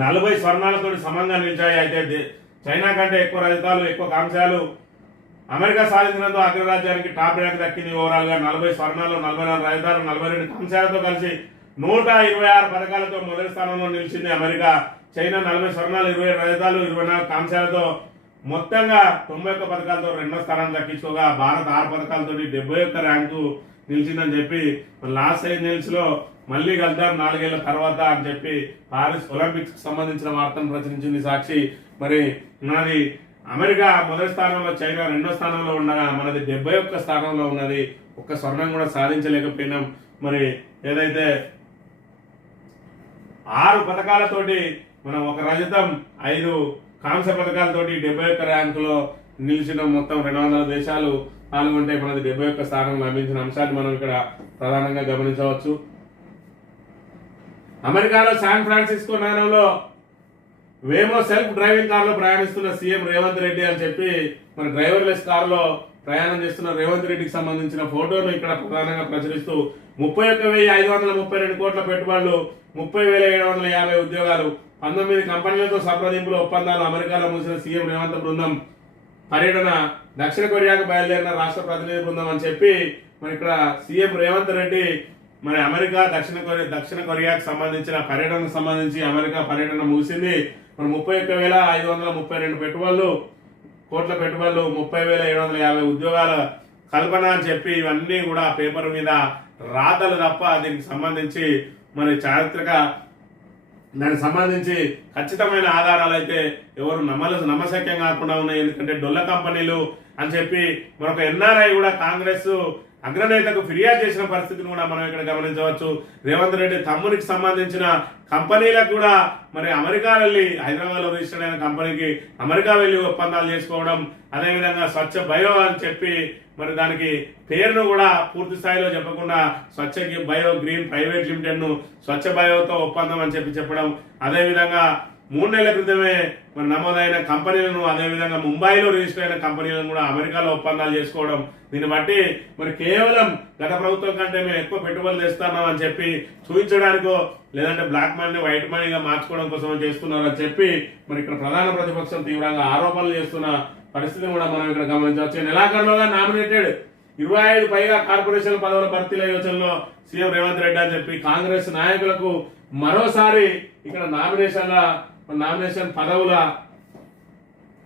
40 స్వర్ణాలతో సమంగా నిలిచాయి. అయితే చైనా కంటే ఎక్కువ రజతాలు, ఎక్కువ కాంస్యాలు అమెరికా సాధించినందుకు అగ్రరాజ్యానికి టాప్ ర్యాంక్ దక్కింది. ఓవరాల్ గా 40 స్వర్ణాలు, 44 రజతాలు, 42 కాంస్యాలతో కలిసి 126 పథకాలతో మొదటి స్థానంలో నిలిచింది అమెరికా. చైనా 40 స్వర్ణాలు, 27 రజతాలు, 24 కాంస్యాలతో మొత్తంగా 91 పథకాలతో 2వ స్థానాన్ని దక్కించుకోగా భారత్ 6 పథకాలతో 71 ర్యాంకు నిలిచిందని చెప్పి లాస్ ఏంజల్స్ లో మళ్ళీ కలుద్దాం 4 ఏళ్ల తర్వాత అని చెప్పి పారిస్ ఒలింపిక్స్ కి సంబంధించిన వార్తను ప్రచురించింది సాక్షి. మరి మనది అమెరికా మొదటి స్థానంలో, చైనా 2వ స్థానంలో ఉండగా మనది 71 స్థానంలో ఉన్నది. ఒక్క స్వర్ణం కూడా సాధించలేకపోయినాం. మరి ఏదైతే 6 పథకాలతోటి మనం 1 రజతం, 5 కాంస్య పథకాలతోటి 71 ర్యాంకులో నిలిచిన మొత్తం 200 దేశాలు పాల్గొంటే మనది 71 స్థానం లభించిన అంశాన్ని మనం ఇక్కడ ప్రధానంగా గమనించవచ్చు. అమెరికాలో శాన్ ఫ్రాన్సిస్కో నగరంలో వేమో సెల్ఫ్ డ్రైవింగ్ కారులో ప్రయాణిస్తున్న సీఎం రేవంత్ రెడ్డి అని చెప్పి మన డ్రైవర్లెస్ కారులో ప్రయాణం చేస్తున్న రేవంత్ రెడ్డికి సంబంధించిన ఫోటోను ఇక్కడ ప్రధానంగా ప్రచురిస్తూ 31,532 కోట్ల పెట్టుబడులు, 30,750 ఉద్యోగాలు, 19 కంపెనీలతో సంప్రదింపులు, ఒప్పందాలు. అమెరికాలో ముగిసిన సీఎం రేవంత్ బృందం పర్యటన. దక్షిణ కొరియాకు బయలుదేరిన రాష్ట్ర ప్రతినిధి బృందం అని చెప్పి మరి ఇక్కడ సీఎం రేవంత్ రెడ్డి మరి అమెరికా దక్షిణ కొరియాకు సంబంధించిన పర్యటనకు సంబంధించి అమెరికా పర్యటన ముగిసింది. మరి 31,532 కోట్ల పెట్టుబడులు, 30,750 ఉద్యోగాల కల్పన అని చెప్పి ఇవన్నీ కూడా పేపర్ మీద రాతలు తప్ప దీనికి సంబంధించి మరి చారిత్రక దానికి సంబంధించి ఖచ్చితమైన ఆధారాలు అయితే ఎవరు నమ్మశక్యం కాకుండా ఉన్నాయి. ఎందుకంటే డొల్ల కంపెనీలు అని చెప్పి మరొక ఎన్ఆర్ఐ కూడా కాంగ్రెస్ అగ్రనేతకు ఫిర్యాదు చేసిన పరిస్థితిని కూడా మనం ఇక్కడ గమనించవచ్చు. రేవంత్ రెడ్డి తమ్మునికి సంబంధించిన కంపెనీలకు కూడా మరి అమెరికా వెళ్ళి హైదరాబాద్ లో రిజిస్టర్ అయిన కంపెనీకి అమెరికా వెళ్ళి ఒప్పందాలు చేసుకోవడం, అదేవిధంగా స్వచ్ఛ బయో అని చెప్పి మరి దానికి పేరును కూడా పూర్తి స్థాయిలో చెప్పకుండా స్వచ్ఛ బయో గ్రీన్ ప్రైవేట్ లిమిటెడ్ ను స్వచ్ఛ బయోతో ఒప్పందం అని చెప్పడం, అదేవిధంగా 3 నెలల క్రితమే మరి నమోదైన కంపెనీలను, అదేవిధంగా ముంబైలో రిజిస్టర్ అయిన కంపెనీలను కూడా అమెరికాలో ఒప్పందాలు చేసుకోవడం. దీన్ని బట్టి మరి కేవలం గత ప్రభుత్వం కంటే మేము ఎక్కువ పెట్టుబడులు తెస్తున్నాం అని చెప్పి చూపించడానికో లేదంటే బ్లాక్ మనీ వైట్ మనీగా మార్చుకోవడం కోసం చేస్తున్నారని చెప్పి మరి ఇక్కడ ప్రధాన ప్రతిపక్షం తీవ్రంగా ఆరోపణలు చేస్తున్న పరిస్థితిని కూడా మనం ఇక్కడ గమనించవచ్చు. నెలాఖరులోగా నామినేటెడ్ 25 పైగా కార్పొరేషన్ పదవుల భర్తీల యోచనలో సీఎం రేవంత్ రెడ్డి అని చెప్పి కాంగ్రెస్ నాయకులకు మరోసారి ఇక్కడ నామినేషన్ పదవుల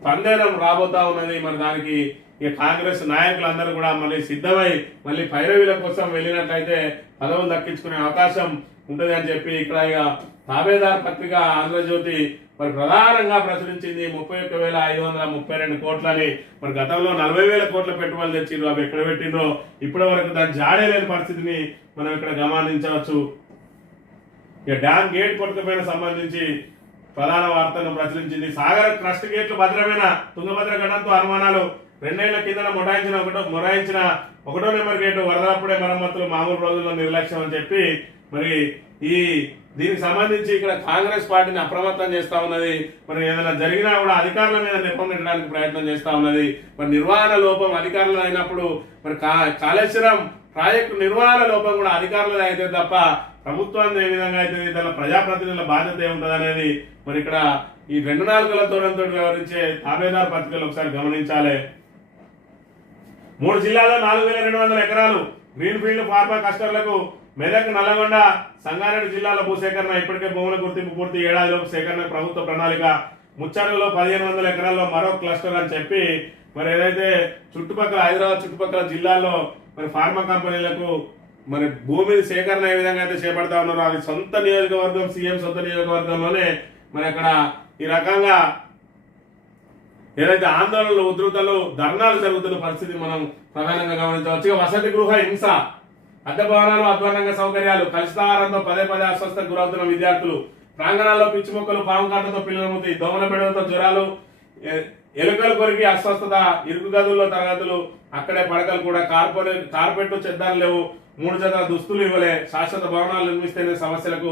పందేరం రాబోతా ఉన్నది. మరి దానికి ఇక కాంగ్రెస్ నాయకులందరూ కూడా మళ్ళీ సిద్ధమై మళ్ళీ పైరవీల కోసం వెళ్ళినట్లయితే పదవులు దక్కించుకునే అవకాశం ఉంటుంది అని చెప్పి ఇక్కడ ఇక తాబేదార్ పత్రిక ఆంధ్రజ్యోతి మరి ప్రధానంగా ప్రచురించింది. 31,532 కోట్లని మరి గతంలో 40,000 కోట్ల పెట్టుబడులు తెచ్చిండ్రు. అవి ఎక్కడ పెట్టిండ్రో ఇప్పటి వరకు దాన్ని జాడే లేని పరిస్థితిని మనం ఇక్కడ గమనించవచ్చు. ఇక డ్యామ్ గేట్ కొట్టుకుపైన సంబంధించి ప్రధాన వార్తను ప్రచురించింది. సాగర్ క్రస్ట్ గేట్లు భద్రమైన తుంగభద్ర గడంతో అనుమానాలు. 2 ఏళ్ల కింద మొరాయించిన 1వ నెంబర్ గేటు వరదప్పుడే మరమ్మతులు, మామూలు రోజుల్లో నిర్లక్ష్యం అని చెప్పి మరి దీనికి సంబంధించి ఇక్కడ కాంగ్రెస్ పార్టీని అప్రమత్తం చేస్తా ఉన్నది. మరి ఏదైనా జరిగినా కూడా అధికారుల మీద నెపం నెట్టడానికి ప్రయత్నం చేస్తా ఉన్నది. మరి నిర్వహణ లోపం అధికారులు అయినప్పుడు మరి కాళేశ్వరం ప్రాజెక్టు నిర్వహణ లోపం కూడా అధికారులది అయితే తప్ప ప్రభుత్వాన్ని ఏ విధంగా అయితే దాని ప్రజాప్రతినిధుల బాధ్యత ఏముంటుంది అనేది మరి ఇక్కడ ఈ 2 నాలుగుల దూరంతో వ్యవహరించే తాబేదార్ పత్రికలు ఒకసారి గమనించాలి. 3 జిల్లాల్లో 4,200 ఎకరాలు గ్రీన్ ఫీల్డ్ ఫార్మా కస్టర్లకు. మెదక్, నల్లగొండ, సంగారెడ్డి జిల్లాల భూసేకరణ. ఇప్పటికే భూముల గుర్తింపు పూర్తి. ఏడాదిలోపు సేకరణ ప్రభుత్వ ప్రణాళిక. ముచ్చర్లలో 1,500 ఎకరాల్లో మరో క్లస్టర్ అని చెప్పి మరి ఏదైతే చుట్టుపక్కల హైదరాబాద్ చుట్టుపక్కల జిల్లాల్లో మరి ఫార్మా కంపెనీలకు మరి భూమి సేకరణ ఏ విధంగా అయితే చేపడతా ఉన్నారో అది సొంత నియోజకవర్గం, సీఎం సొంత నియోజకవర్గంలోనే మరి అక్కడ ఈ రకంగా ఏదైతే ఆందోళనలు ఉధృతలు ధర్నాలు జరుగుతున్న పరిస్థితి మనం ప్రధానంగా గమనించవచ్చు. వసతి గృహ హింస, అద్దె భవనాలు, అధ్వానంగా సౌకర్యాలు, కలుషితాహారంతో పదే పదే అస్వస్థకు గురవుతున్న విద్యార్థులు, ప్రాంగణాల్లో పిచ్చి మొక్కలు, పాము కాటంతో పిల్లల మృతి, దోమల బెడలతో జ్వరాలు, ఎలుకలు కొరికి అస్వస్థత, ఇరుకు గదుల్లో తరగతులు, అక్కడే పడకలు కూడా, కార్పెట్లు చెద్దాలు లేవు, 3 జతల దుస్తులు ఇవ్వలే, శాశ్వత భవనాలు నిర్మిస్తేనే సమస్యలకు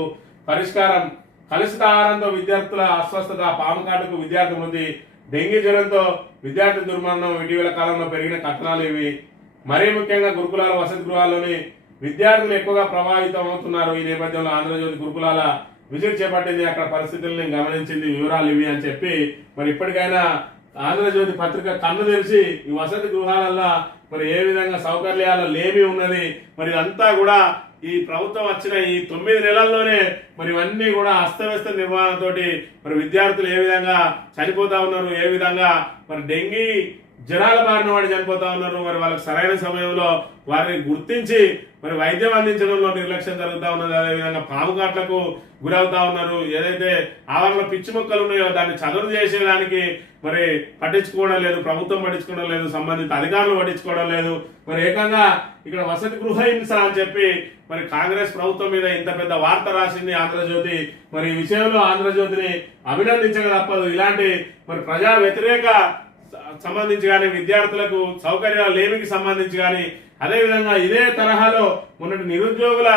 పరిష్కారం, కలుషిత ఆహారంతో విద్యార్థుల అస్వస్థత, పాము కాటుకు విద్యార్థి మృతి, డెంగీ జ్వరంతో విద్యార్థి దుర్మరణం, ఇటీవల కాలంలో పెరిగిన కథనాలు ఇవి. మరీ ముఖ్యంగా గురుకులాల వసతి గృహాల్లోని విద్యార్థులు ఎక్కువగా ప్రభావితం అవుతున్నారు. ఈ నేపథ్యంలో ఆంధ్రజ్యోతి గురుకులాల విజిట్ చేపట్టింది, అక్కడ పరిస్థితుల్ని గమనించింది, వివరాలు ఇవి అని చెప్పి మరి ఇప్పటికైనా ఆంధ్రజ్యోతి పత్రిక కన్ను తెరిచి ఈ వసతి గృహాలల్లో మరి ఏ విధంగా సౌకర్యాలు లేమి ఉన్నది, మరి అంతా కూడా ఈ ప్రభుత్వం వచ్చిన ఈ 9 నెలల్లోనే మరి ఇవన్నీ కూడా అస్తవ్యస్త నిర్వహణతోటి మరి విద్యార్థులు ఏ విధంగా చనిపోతా ఉన్నారు, ఏ విధంగా మరి డెంగీ జ్వరాల బారిన వాడి చనిపోతా ఉన్నారు, మరి వాళ్ళకి సరైన సమయంలో వారిని గుర్తించి మరి వైద్యం అందించడంలో నిర్లక్ష్యం జరుగుతూ ఉన్నది. అదేవిధంగా పాము కాట్లకు గురవుతా ఉన్నారు. ఏదైతే ఆవరణలో పిచ్చి మొక్కలు ఉన్నాయో దాన్ని చదును చేసేదానికి మరి పట్టించుకోవడం లేదు, ప్రభుత్వం పట్టించుకోవడం లేదు, సంబంధిత అధికారులు పట్టించుకోవడం లేదు. మరి ఏకంగా ఇక్కడ వసతి గృహ హింస అని చెప్పి మరి కాంగ్రెస్ ప్రభుత్వం మీద ఇంత పెద్ద వార్త రాసింది ఆంధ్రజ్యోతి. మరి ఈ విషయంలో ఆంధ్రజ్యోతిని అభినందించక తప్పదు. ఇలాంటి మరి ప్రజా వ్యతిరేక సంబంధించి కానీ, విద్యార్థులకు సౌకర్యాలు లేమికి సంబంధించి కానీ, అదేవిధంగా ఇదే తరహాలో మొన్నటి నిరుద్యోగుల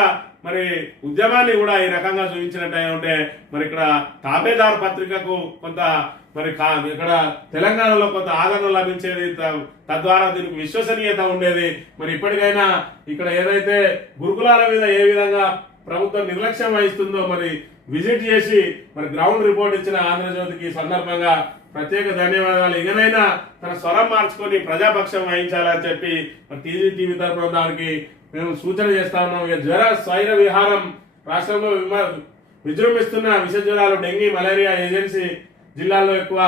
మరి ఉద్యమాన్ని కూడా ఈ రకంగా చూపించినట్టు ఉంటే మరి ఇక్కడ తాబేదారు పత్రికకు కొంత మరి ఇక్కడ తెలంగాణలో కొంత ఆదరణ లభించేది, తద్వారా దీనికి విశ్వసనీయత ఉండేది. మరి ఇప్పటికైనా ఇక్కడ ఏదైతే గురుకులాల మీద ఏ విధంగా ప్రభుత్వం నిర్లక్ష్యం వహిస్తుందో మరి విజిట్ చేసి మరి గ్రౌండ్ రిపోర్ట్ ఇచ్చిన ఆంధ్రజ్యోతికి సందర్భంగా ప్రత్యేక ధన్యవాదాలు. ఇకనైనా తన స్వరం మార్చుకొని ప్రజాపక్షం వహించాలని చెప్పి మరి టీజీటీవీ తరఫున దానికి మేము సూచన చేస్తా ఉన్నాం. ఇక జ్వర స్వైర విహారం రాష్ట్రంలో విజృంభిస్తున్న విష జ్వరాలు, డెంగీ, మలేరియా ఏజెన్సీ జిల్లాల్లో ఎక్కువ,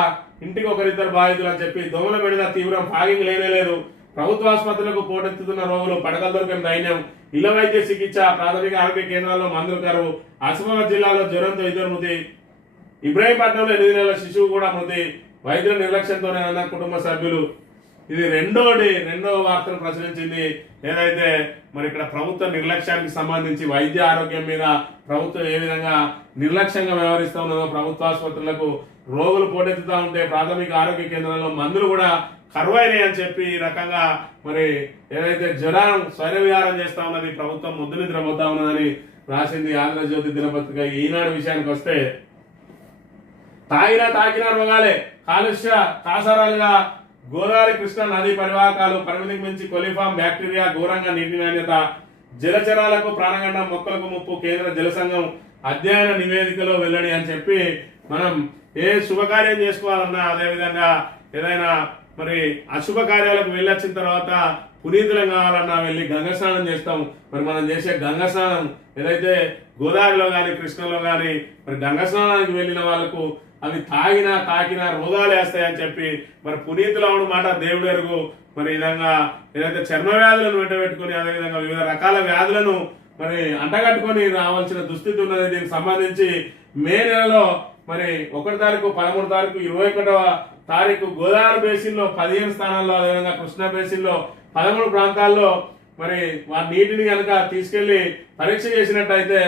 ఇంటికి ఒకరిద్దరు బాధితులు అని చెప్పి దోమల బెడద తీవ్రం, ఫాగింగ్ లేనేలేదు, ప్రభుత్వ ఆసుపత్రులకు పోటెత్తుతున్న రోగులు, పడకలు దొరికిన దైన్యం, ఇళ్ల వైద్య చికిత్స, ప్రాథమిక ఆరోగ్య కేంద్రాల్లో మందులు కరువు, ఆసిఫాబాద్ జిల్లాలో జ్వరంతో 2 మృతి, ఇబ్రాహీంపట్నంలో 8 నెలల శిశువు కూడా మృతి, వైద్యుల నిర్లక్ష్యంతోనే అన్న కుటుంబ సభ్యులు. ఇది రెండో వార్తను ప్రచురించింది. ఏదైతే మరి ఇక్కడ ప్రభుత్వ నిర్లక్ష్యానికి సంబంధించి వైద్య ఆరోగ్యం మీద ప్రభుత్వం ఏ విధంగా నిర్లక్ష్యంగా వ్యవహరిస్తూ ఉన్నదో, ప్రభుత్వ ఆసుపత్రులకు రోగులు పోటెత్తుతా ఉంటే ప్రాథమిక ఆరోగ్య కేంద్రాల్లో మందులు కూడా కరువైనాయి అని చెప్పి ఈ రకంగా మరి ఏదైతే జ్వరం స్వైర విహారం చేస్తా ఉన్నది, ప్రభుత్వం ముద్దు నిద్రపోతా ఉన్నదని రాసింది ఆంధ్రజ్యోతి దినపత్రిక. ఈనాడు విషయానికి వస్తే తాకినా రోగాలే, కాలుష్య కాసారాలుగా గోదావరి కృష్ణా నదీ పరివాహకాలు, పరిమితికి మించి కొలిఫామ్ బ్యాక్టీరియా, ఘోరంగా నీటి నాణ్యత, జలచరాలకు ప్రాణగండం, మొక్కలకు ముప్పు, కేంద్ర జల సంఘం అధ్యయన నివేదికలో వెల్లడి అని చెప్పి మనం ఏ శుభకార్యం చేసుకోవాలన్నా, అదేవిధంగా ఏదైనా మరి అశుభ కార్యాలకు వెళ్ళొచ్చిన తర్వాత పునీతులం కావాలన్నా వెళ్ళి గంగ స్నానం చేస్తాం. మరి మనం చేసే గంగ స్నానం ఏదైతే గోదావరిలో కానీ కృష్ణలో కానీ మరి గంగ స్నానానికి వెళ్ళిన వాళ్ళకు అవి తాకినా రోగాలు వేస్తాయని చెప్పి మరి పునీతులవుడు మాట దేవుడు ఎరుగు. మరి ఈ విధంగా ఏదైతే చర్మ వ్యాధులను వెంటబెట్టుకుని, అదేవిధంగా వివిధ రకాల వ్యాధులను మరి అంటగట్టుకొని రావాల్సిన దుస్థితి ఉన్నది. దీనికి సంబంధించి మే నెలలో మరి 1 తారీఖు, 13 తారీఖు, 21వ తారీఖు గోదావరి బేసిన్ లో 15 స్థానాల్లో, అదేవిధంగా కృష్ణా బేసిన్ లో 13 ప్రాంతాల్లో మరి వారి నీటిని కనుక తీసుకెళ్లి పరీక్ష చేసినట్టయితే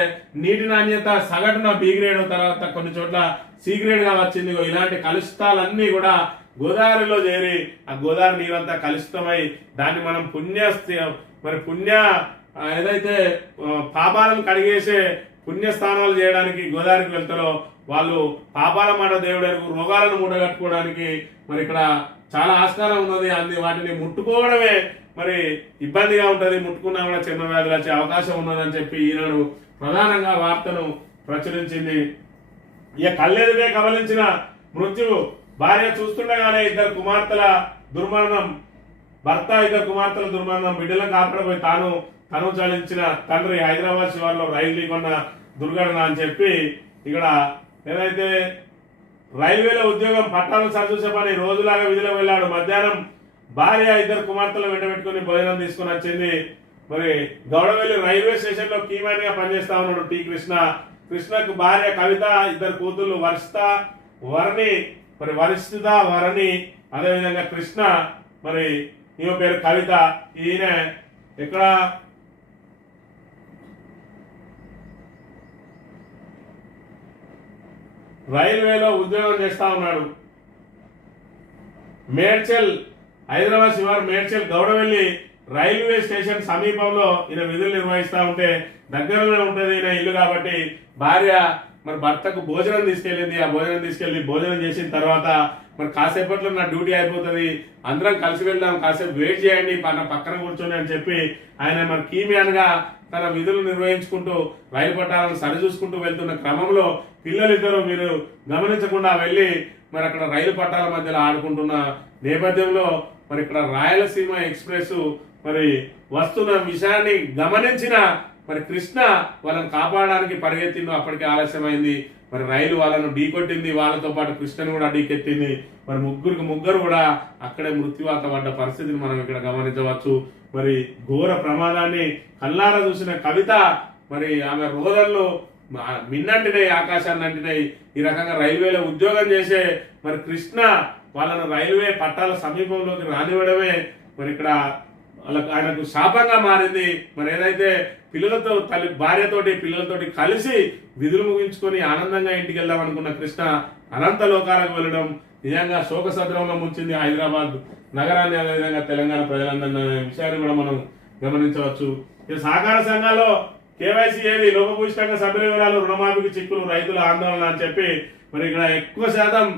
నీటి నాణ్యత సగటున బి గ్రేడ్, తర్వాత కొన్ని చోట్ల సి గ్రేడ్ గా వచ్చింది. ఇలాంటి కలుషితాలన్నీ కూడా గోదావరిలో చేరి ఆ గోదావరి నీరంతా కలుషితమై దాన్ని మనం పుణ్య ఏదైతే పాపాలను కడిగేసే పుణ్యస్థానాలు చేయడానికి గోదావరికి వెళ్తారో వాళ్ళు పాపాల మాట దేవుడు రోగాలను మూడగట్టుకోవడానికి మరి ఇక్కడ చాలా ఆస్కారం ఉన్నది. వాటిని ముట్టుకోవడమే మరి ఇబ్బందిగా ఉంటది, ముట్టుకున్నా కూడా చర్మ వ్యాధులు వచ్చే అవకాశం ఉన్నదని చెప్పి ఈనాడు ప్రధానంగా వార్తను ప్రచురించింది. ఇక కళ్ళెదుగే కబలించిన మృత్యువు, భార్య చూస్తుండగానే 2 కుమార్తెల దుర్మరణం, భర్త 2 కుమార్తెల దుర్మరణం, బిడ్డలను కాపాడబోయి తను చాలించిన తండ్రి, హైదరాబాద్ శివార్లో రైలు ఢీకొన్న దుర్ఘటన అని చెప్పి ఇక్కడ ఏదైతే రైల్వేలో ఉద్యోగం పట్టాలను సరిచూసే పని రోజులాగా విధిలో వెళ్ళాడు. మధ్యాహ్నం భార్య 2 కుమార్తెలను వెంటబెట్టుకుని భోజనం తీసుకుని వచ్చింది. మరి గౌడవెల్లి రైల్వే స్టేషన్ లో కీమాన్ గా పనిచేస్తా ఉన్నాడు టి కృష్ణకు భార్య కవిత, 2 కూతుళ్లు వర్షిత, వరణి, మరి వరిష్ఠిత వరణి, అదేవిధంగా కృష్ణ, మరి ఈమె పేరు కవిత. ఈయన ఇక్కడ రైల్వేలో ఉద్యోగం చేస్తా ఉన్నాడు. మేడ్చల్, హైదరాబాద్ శివారు మేడ్చల్ గౌడవెల్లి రైల్వే స్టేషన్ సమీపంలో ఈయన విధులు నిర్వహిస్తూ ఉంటే, దగ్గరలో ఉంటుంది ఈయన ఇల్లు కాబట్టి భార్య మరి భర్తకు భోజనం తీసుకెళ్ళింది. ఆ భోజనం తీసుకెళ్ళి భోజనం చేసిన తర్వాత మరి కాసేపట్లో నా డ్యూటీ అయిపోతుంది, అందరం కలిసి వెళ్దాం, కాసేపు వెయిట్ చేయండి నా పక్కన కూర్చొని అని చెప్పి ఆయన మరి కీమ్యాన్ గా తన విధులు నిర్వహించుకుంటూ రైలు పట్టాలను సరిచూసుకుంటూ వెళ్తున్న క్రమంలో పిల్లలిద్దరూ మీరు గమనించకుండా వెళ్ళి మరి అక్కడ రైలు పట్టాల మధ్యలో ఆడుకుంటున్న నేపథ్యంలో మరి ఇక్కడ రాయలసీమ ఎక్స్ప్రెస్ మరి వస్తున్న విషయాన్ని గమనించిన మరి కృష్ణ వాళ్ళని కాపాడడానికి పరిగెత్తిండు. అప్పటికే ఆలస్యమైంది. మరి రైలు వాళ్ళను ఢీకొట్టింది, వాళ్ళతో పాటు కృష్ణను కూడా ఢీకెత్తింది. మరి ముగ్గురు కూడా అక్కడే మృత్యువాత పడ్డ పరిస్థితిని మనం ఇక్కడ గమనించవచ్చు. మరి ఘోర ప్రమాదాన్ని కళ్ళారా చూసిన కవిత మరి ఆమె రోదల్లో మిన్నంటినాయి, ఆకాశాన్ని అంటినాయి. ఈ రకంగా రైల్వేలో ఉద్యోగం చేసే మరి కృష్ణ వాళ్ళను రైల్వే పట్టాల సమీపంలోకి రానివ్వడమే మరి ఇక్కడ ఆయనకు శాపంగా మారింది. మరి ఏదైతే పిల్లలతో భార్యతోటి పిల్లలతోటి కలిసి విధులు ముగించుకొని ఆనందంగా ఇంటికి వెళ్దాం అనుకున్న కృష్ణ అనంత లోకాలకు వెళ్ళడం నిజంగా శోకసద్రంలో ముంచింది హైదరాబాద్ నగరాన్ని, అదేవిధంగా తెలంగాణ ప్రజలందరినీ విషయాన్ని కూడా మనం గమనించవచ్చు. ఈ సహకార సంఘాల్లో కేవైసీ ఏది లోపభూయిష్టంగా సభ్యుల వివరాలు, రుణమాఫీకి చిక్కులు, రైతుల ఆందోళన అని చెప్పి మరి ఇక్కడ ఎక్కువ శాతం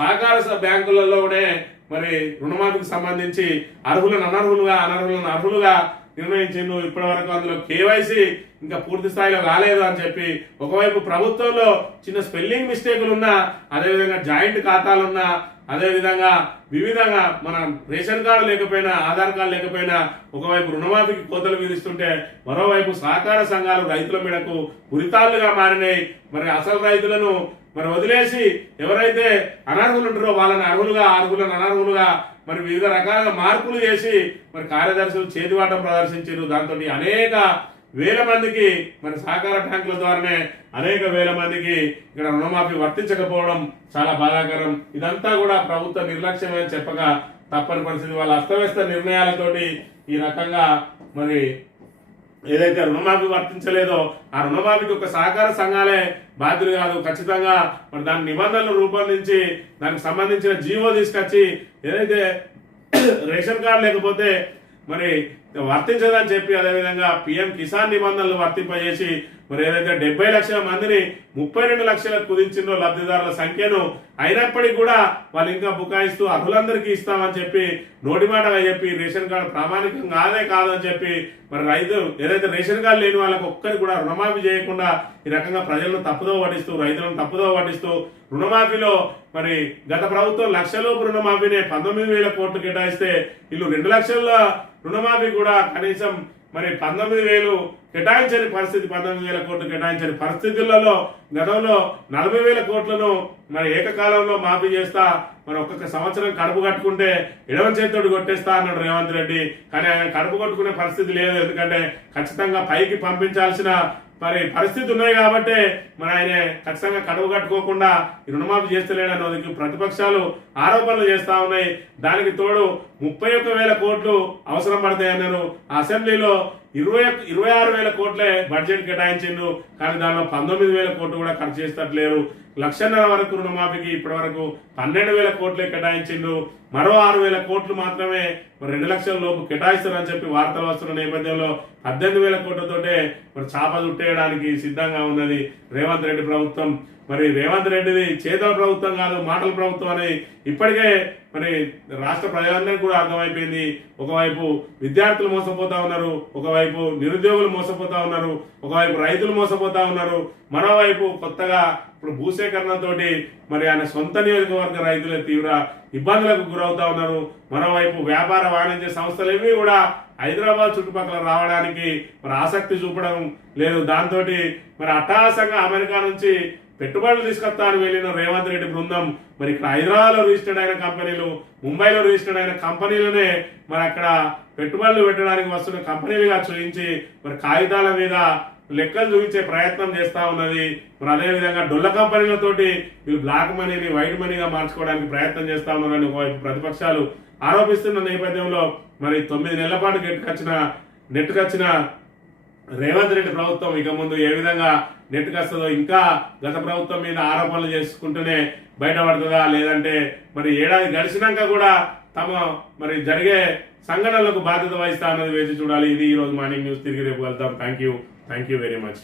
సహకార బ్యాంకులలోనే మరి రుణమాఫీకి సంబంధించి అర్హులను అనర్హులుగా, అనర్హులను అర్హులుగా నిర్ణయించిండు. ఇప్పటి వరకు అందులో కేవైసీ ఇంకా పూర్తి స్థాయిలో రాలేదు అని చెప్పి ఒకవైపు ప్రభుత్వంలో చిన్న స్పెల్లింగ్ మిస్టేకులు ఉన్నా, అదేవిధంగా జాయింట్ ఖాతాలున్నా, అదేవిధంగా వివిధంగా మన రేషన్ కార్డు లేకపోయినా, ఆధార్ కార్డు లేకపోయినా ఒకవైపు రుణమాఫీకి కోతలు విధిస్తుంటే మరోవైపు సహకార సంఘాలు రైతుల మీదకు ఉరితాళ్లుగా మారినాయి. మరి అసలు రైతులను మరి వదిలేసి ఎవరైతే అనర్హులు ఉంటారో వాళ్ళని అర్హులుగా, అర్హులను అనర్హులుగా మరి వివిధ రకాలుగా మార్పులు చేసి మరి కార్యదర్శులు చేతివాటం ప్రదర్శించారు. దాంతో అనేక వేల మందికి మరి సహకార బ్యాంకుల ద్వారానే అనేక వేల మందికి ఇక్కడ రుణమాఫీ వర్తించకపోవడం చాలా బాధాకరం. ఇదంతా కూడా ప్రభుత్వ నిర్లక్ష్యమే చెప్పగా తప్పని పరిస్థితి. వాళ్ళ అస్తవ్యస్త నిర్ణయాలతోటి ఈ రకంగా మరి ఏదైతే రుణమాఫీ వర్తించలేదో ఆ రుణమాఫీకి ఒక సహకార సంఘాలే బాధ్యులు కాదు, ఖచ్చితంగా మరి దాని నిబంధనలు రూపొందించి దానికి సంబంధించిన జీవో తీసుకొచ్చి ఏదైతే రేషన్ కార్డు లేకపోతే మరి వర్తించదని చెప్పి, అదేవిధంగా పిఎం కిసాన్ నిబంధనలు వర్తింపజేసి మరి ఏదైతే 70 లక్షల మందిని 32 లక్షలకు కుదించిందో లబ్ధిదారుల సంఖ్యను, అయినప్పటికీ కూడా వాళ్ళు ఇంకా బుకాయిస్తూ అర్హులందరికీ ఇస్తామని చెప్పి నోటి మాటగా చెప్పి రేషన్ కార్డు ప్రామాణికం కాదని చెప్పి మరి రైతు ఏదైతే రేషన్ కార్డు లేని వాళ్ళకి ఒక్కరికి కూడా రుణమాఫీ చేయకుండా ఈ రకంగా ప్రజలను తప్పుదో పట్టిస్తూ, రైతులను తప్పుదో పట్టిస్తూ రుణమాఫీలో మరి గత ప్రభుత్వం లక్షలోపు రుణమాఫీనే 19,000 కోట్లు కేటాయిస్తే వీళ్ళు 2 లక్షల రుణమాఫీ కూడా కనీసం మరి 19,000 కేటాయించని పరిస్థితి, 19,000 కోట్లు కేటాయించని పరిస్థితులలో గతంలో 40,000 కోట్లను మరి ఏకకాలంలో మాఫీ చేస్తా మరి ఒక్కొక్క సంవత్సరం కడుపు కట్టుకుంటే ఎడవ చేతితోటి కొట్టేస్తా అన్నాడు రేవంత్ రెడ్డి. కానీ ఆయన కడుపు కొట్టుకునే పరిస్థితి లేదు. ఎందుకంటే ఖచ్చితంగా పైకి పంపించాల్సిన మరి పరిస్థితి ఉన్నాయి కాబట్టి మరి ఆయన ఖచ్చితంగా కడుపు కట్టుకోకుండా ఈ రుణమాఫీ చేస్తలేడన్నది ప్రతిపక్షాలు ఆరోపణలు చేస్తా ఉన్నాయి. దానికి తోడు 31,000 కోట్లు అవసరం పడతాయి అన్నారు. అసెంబ్లీలో 26,000 కోట్లే బడ్జెట్ కేటాయించిండు, కానీ దానిలో 19,000 కోట్లు కూడా ఖర్చు చేస్తట్లేరు. 1,50,000 వరకు రుణమాఫీకి ఇప్పటి వరకు 12,000 కోట్లే కేటాయించిండు. మరో 6,000 కోట్లు మాత్రమే మరి 2 లక్షల లోపు కేటాయిస్తారని చెప్పి వార్తలు వస్తున్న నేపథ్యంలో 18,000 కోట్లతోటే మరి చాప చుట్టేయడానికి సిద్ధంగా ఉన్నది రేవంత్ రెడ్డి ప్రభుత్వం. మరి రేవంత్ రెడ్డిది చేతల ప్రభుత్వం కాదు, మాటల ప్రభుత్వం అని ఇప్పటికే మరి రాష్ట్ర ప్రజలందరికీ కూడా అర్థమైపోయింది. ఒకవైపు విద్యార్థులు మోసపోతా ఉన్నారు, ఒకవైపు నిరుద్యోగులు మోసపోతా ఉన్నారు, ఒకవైపు రైతులు మోసపోతా ఉన్నారు, మరోవైపు కొత్తగా ఇప్పుడు భూసేకరణతోటి మరి ఆయన సొంత నియోజకవర్గ రైతులే తీవ్ర ఇబ్బందులకు గురవుతా ఉన్నారు. మరోవైపు వ్యాపార వాణిజ్య సంస్థలు ఏవి కూడా హైదరాబాద్ చుట్టుపక్కల రావడానికి మరి ఆసక్తి చూపడం లేదు. దాంతో మరి అట్టహాసంగా అమెరికా నుంచి పెట్టుబడులు తీసుకొస్తాను వెళ్ళిన రేవంత్ రెడ్డి బృందం మరి ఇక్కడ హైదరాబాద్ లో రిజిస్టర్డ్ అయిన కంపెనీలు, ముంబైలో రిజిస్టర్డ్ అయిన కంపెనీలనే మరి అక్కడ పెట్టుబడులు పెట్టడానికి వస్తున్న కంపెనీలుగా చూపించి మరి కాగితాల మీద లెక్కలు చూపించే ప్రయత్నం చేస్తా ఉన్నది. మరి అదేవిధంగా డొల్ల కంపెనీలతోటి వీళ్ళు బ్లాక్ మనీని వైట్ మనీగా మార్చుకోవడానికి ప్రయత్నం చేస్తా ఉన్నారని ఒకవైపు ప్రతిపక్షాలు ఆరోపిస్తున్న నేపథ్యంలో మరి 9 నెలల పాటు నెట్టుకొచ్చిన రేవంత్ రెడ్డి ప్రభుత్వం ఇక ముందు ఏ విధంగా నెట్టుకొస్తుందో, ఇంకా గత ప్రభుత్వం మీద ఆరోపణలు చేసుకుంటూనే బయటపడుతుందా, లేదంటే మరి ఏడాది గడిచినాక కూడా మరి జరిగే సంఘటనలకు బాధ్యత వహిస్తా అన్నది వేచి చూడాలి. ఇది ఈ రోజు మార్నింగ్ న్యూస్. తిరిగి రేపు వెళ్తాం. Thank you very much.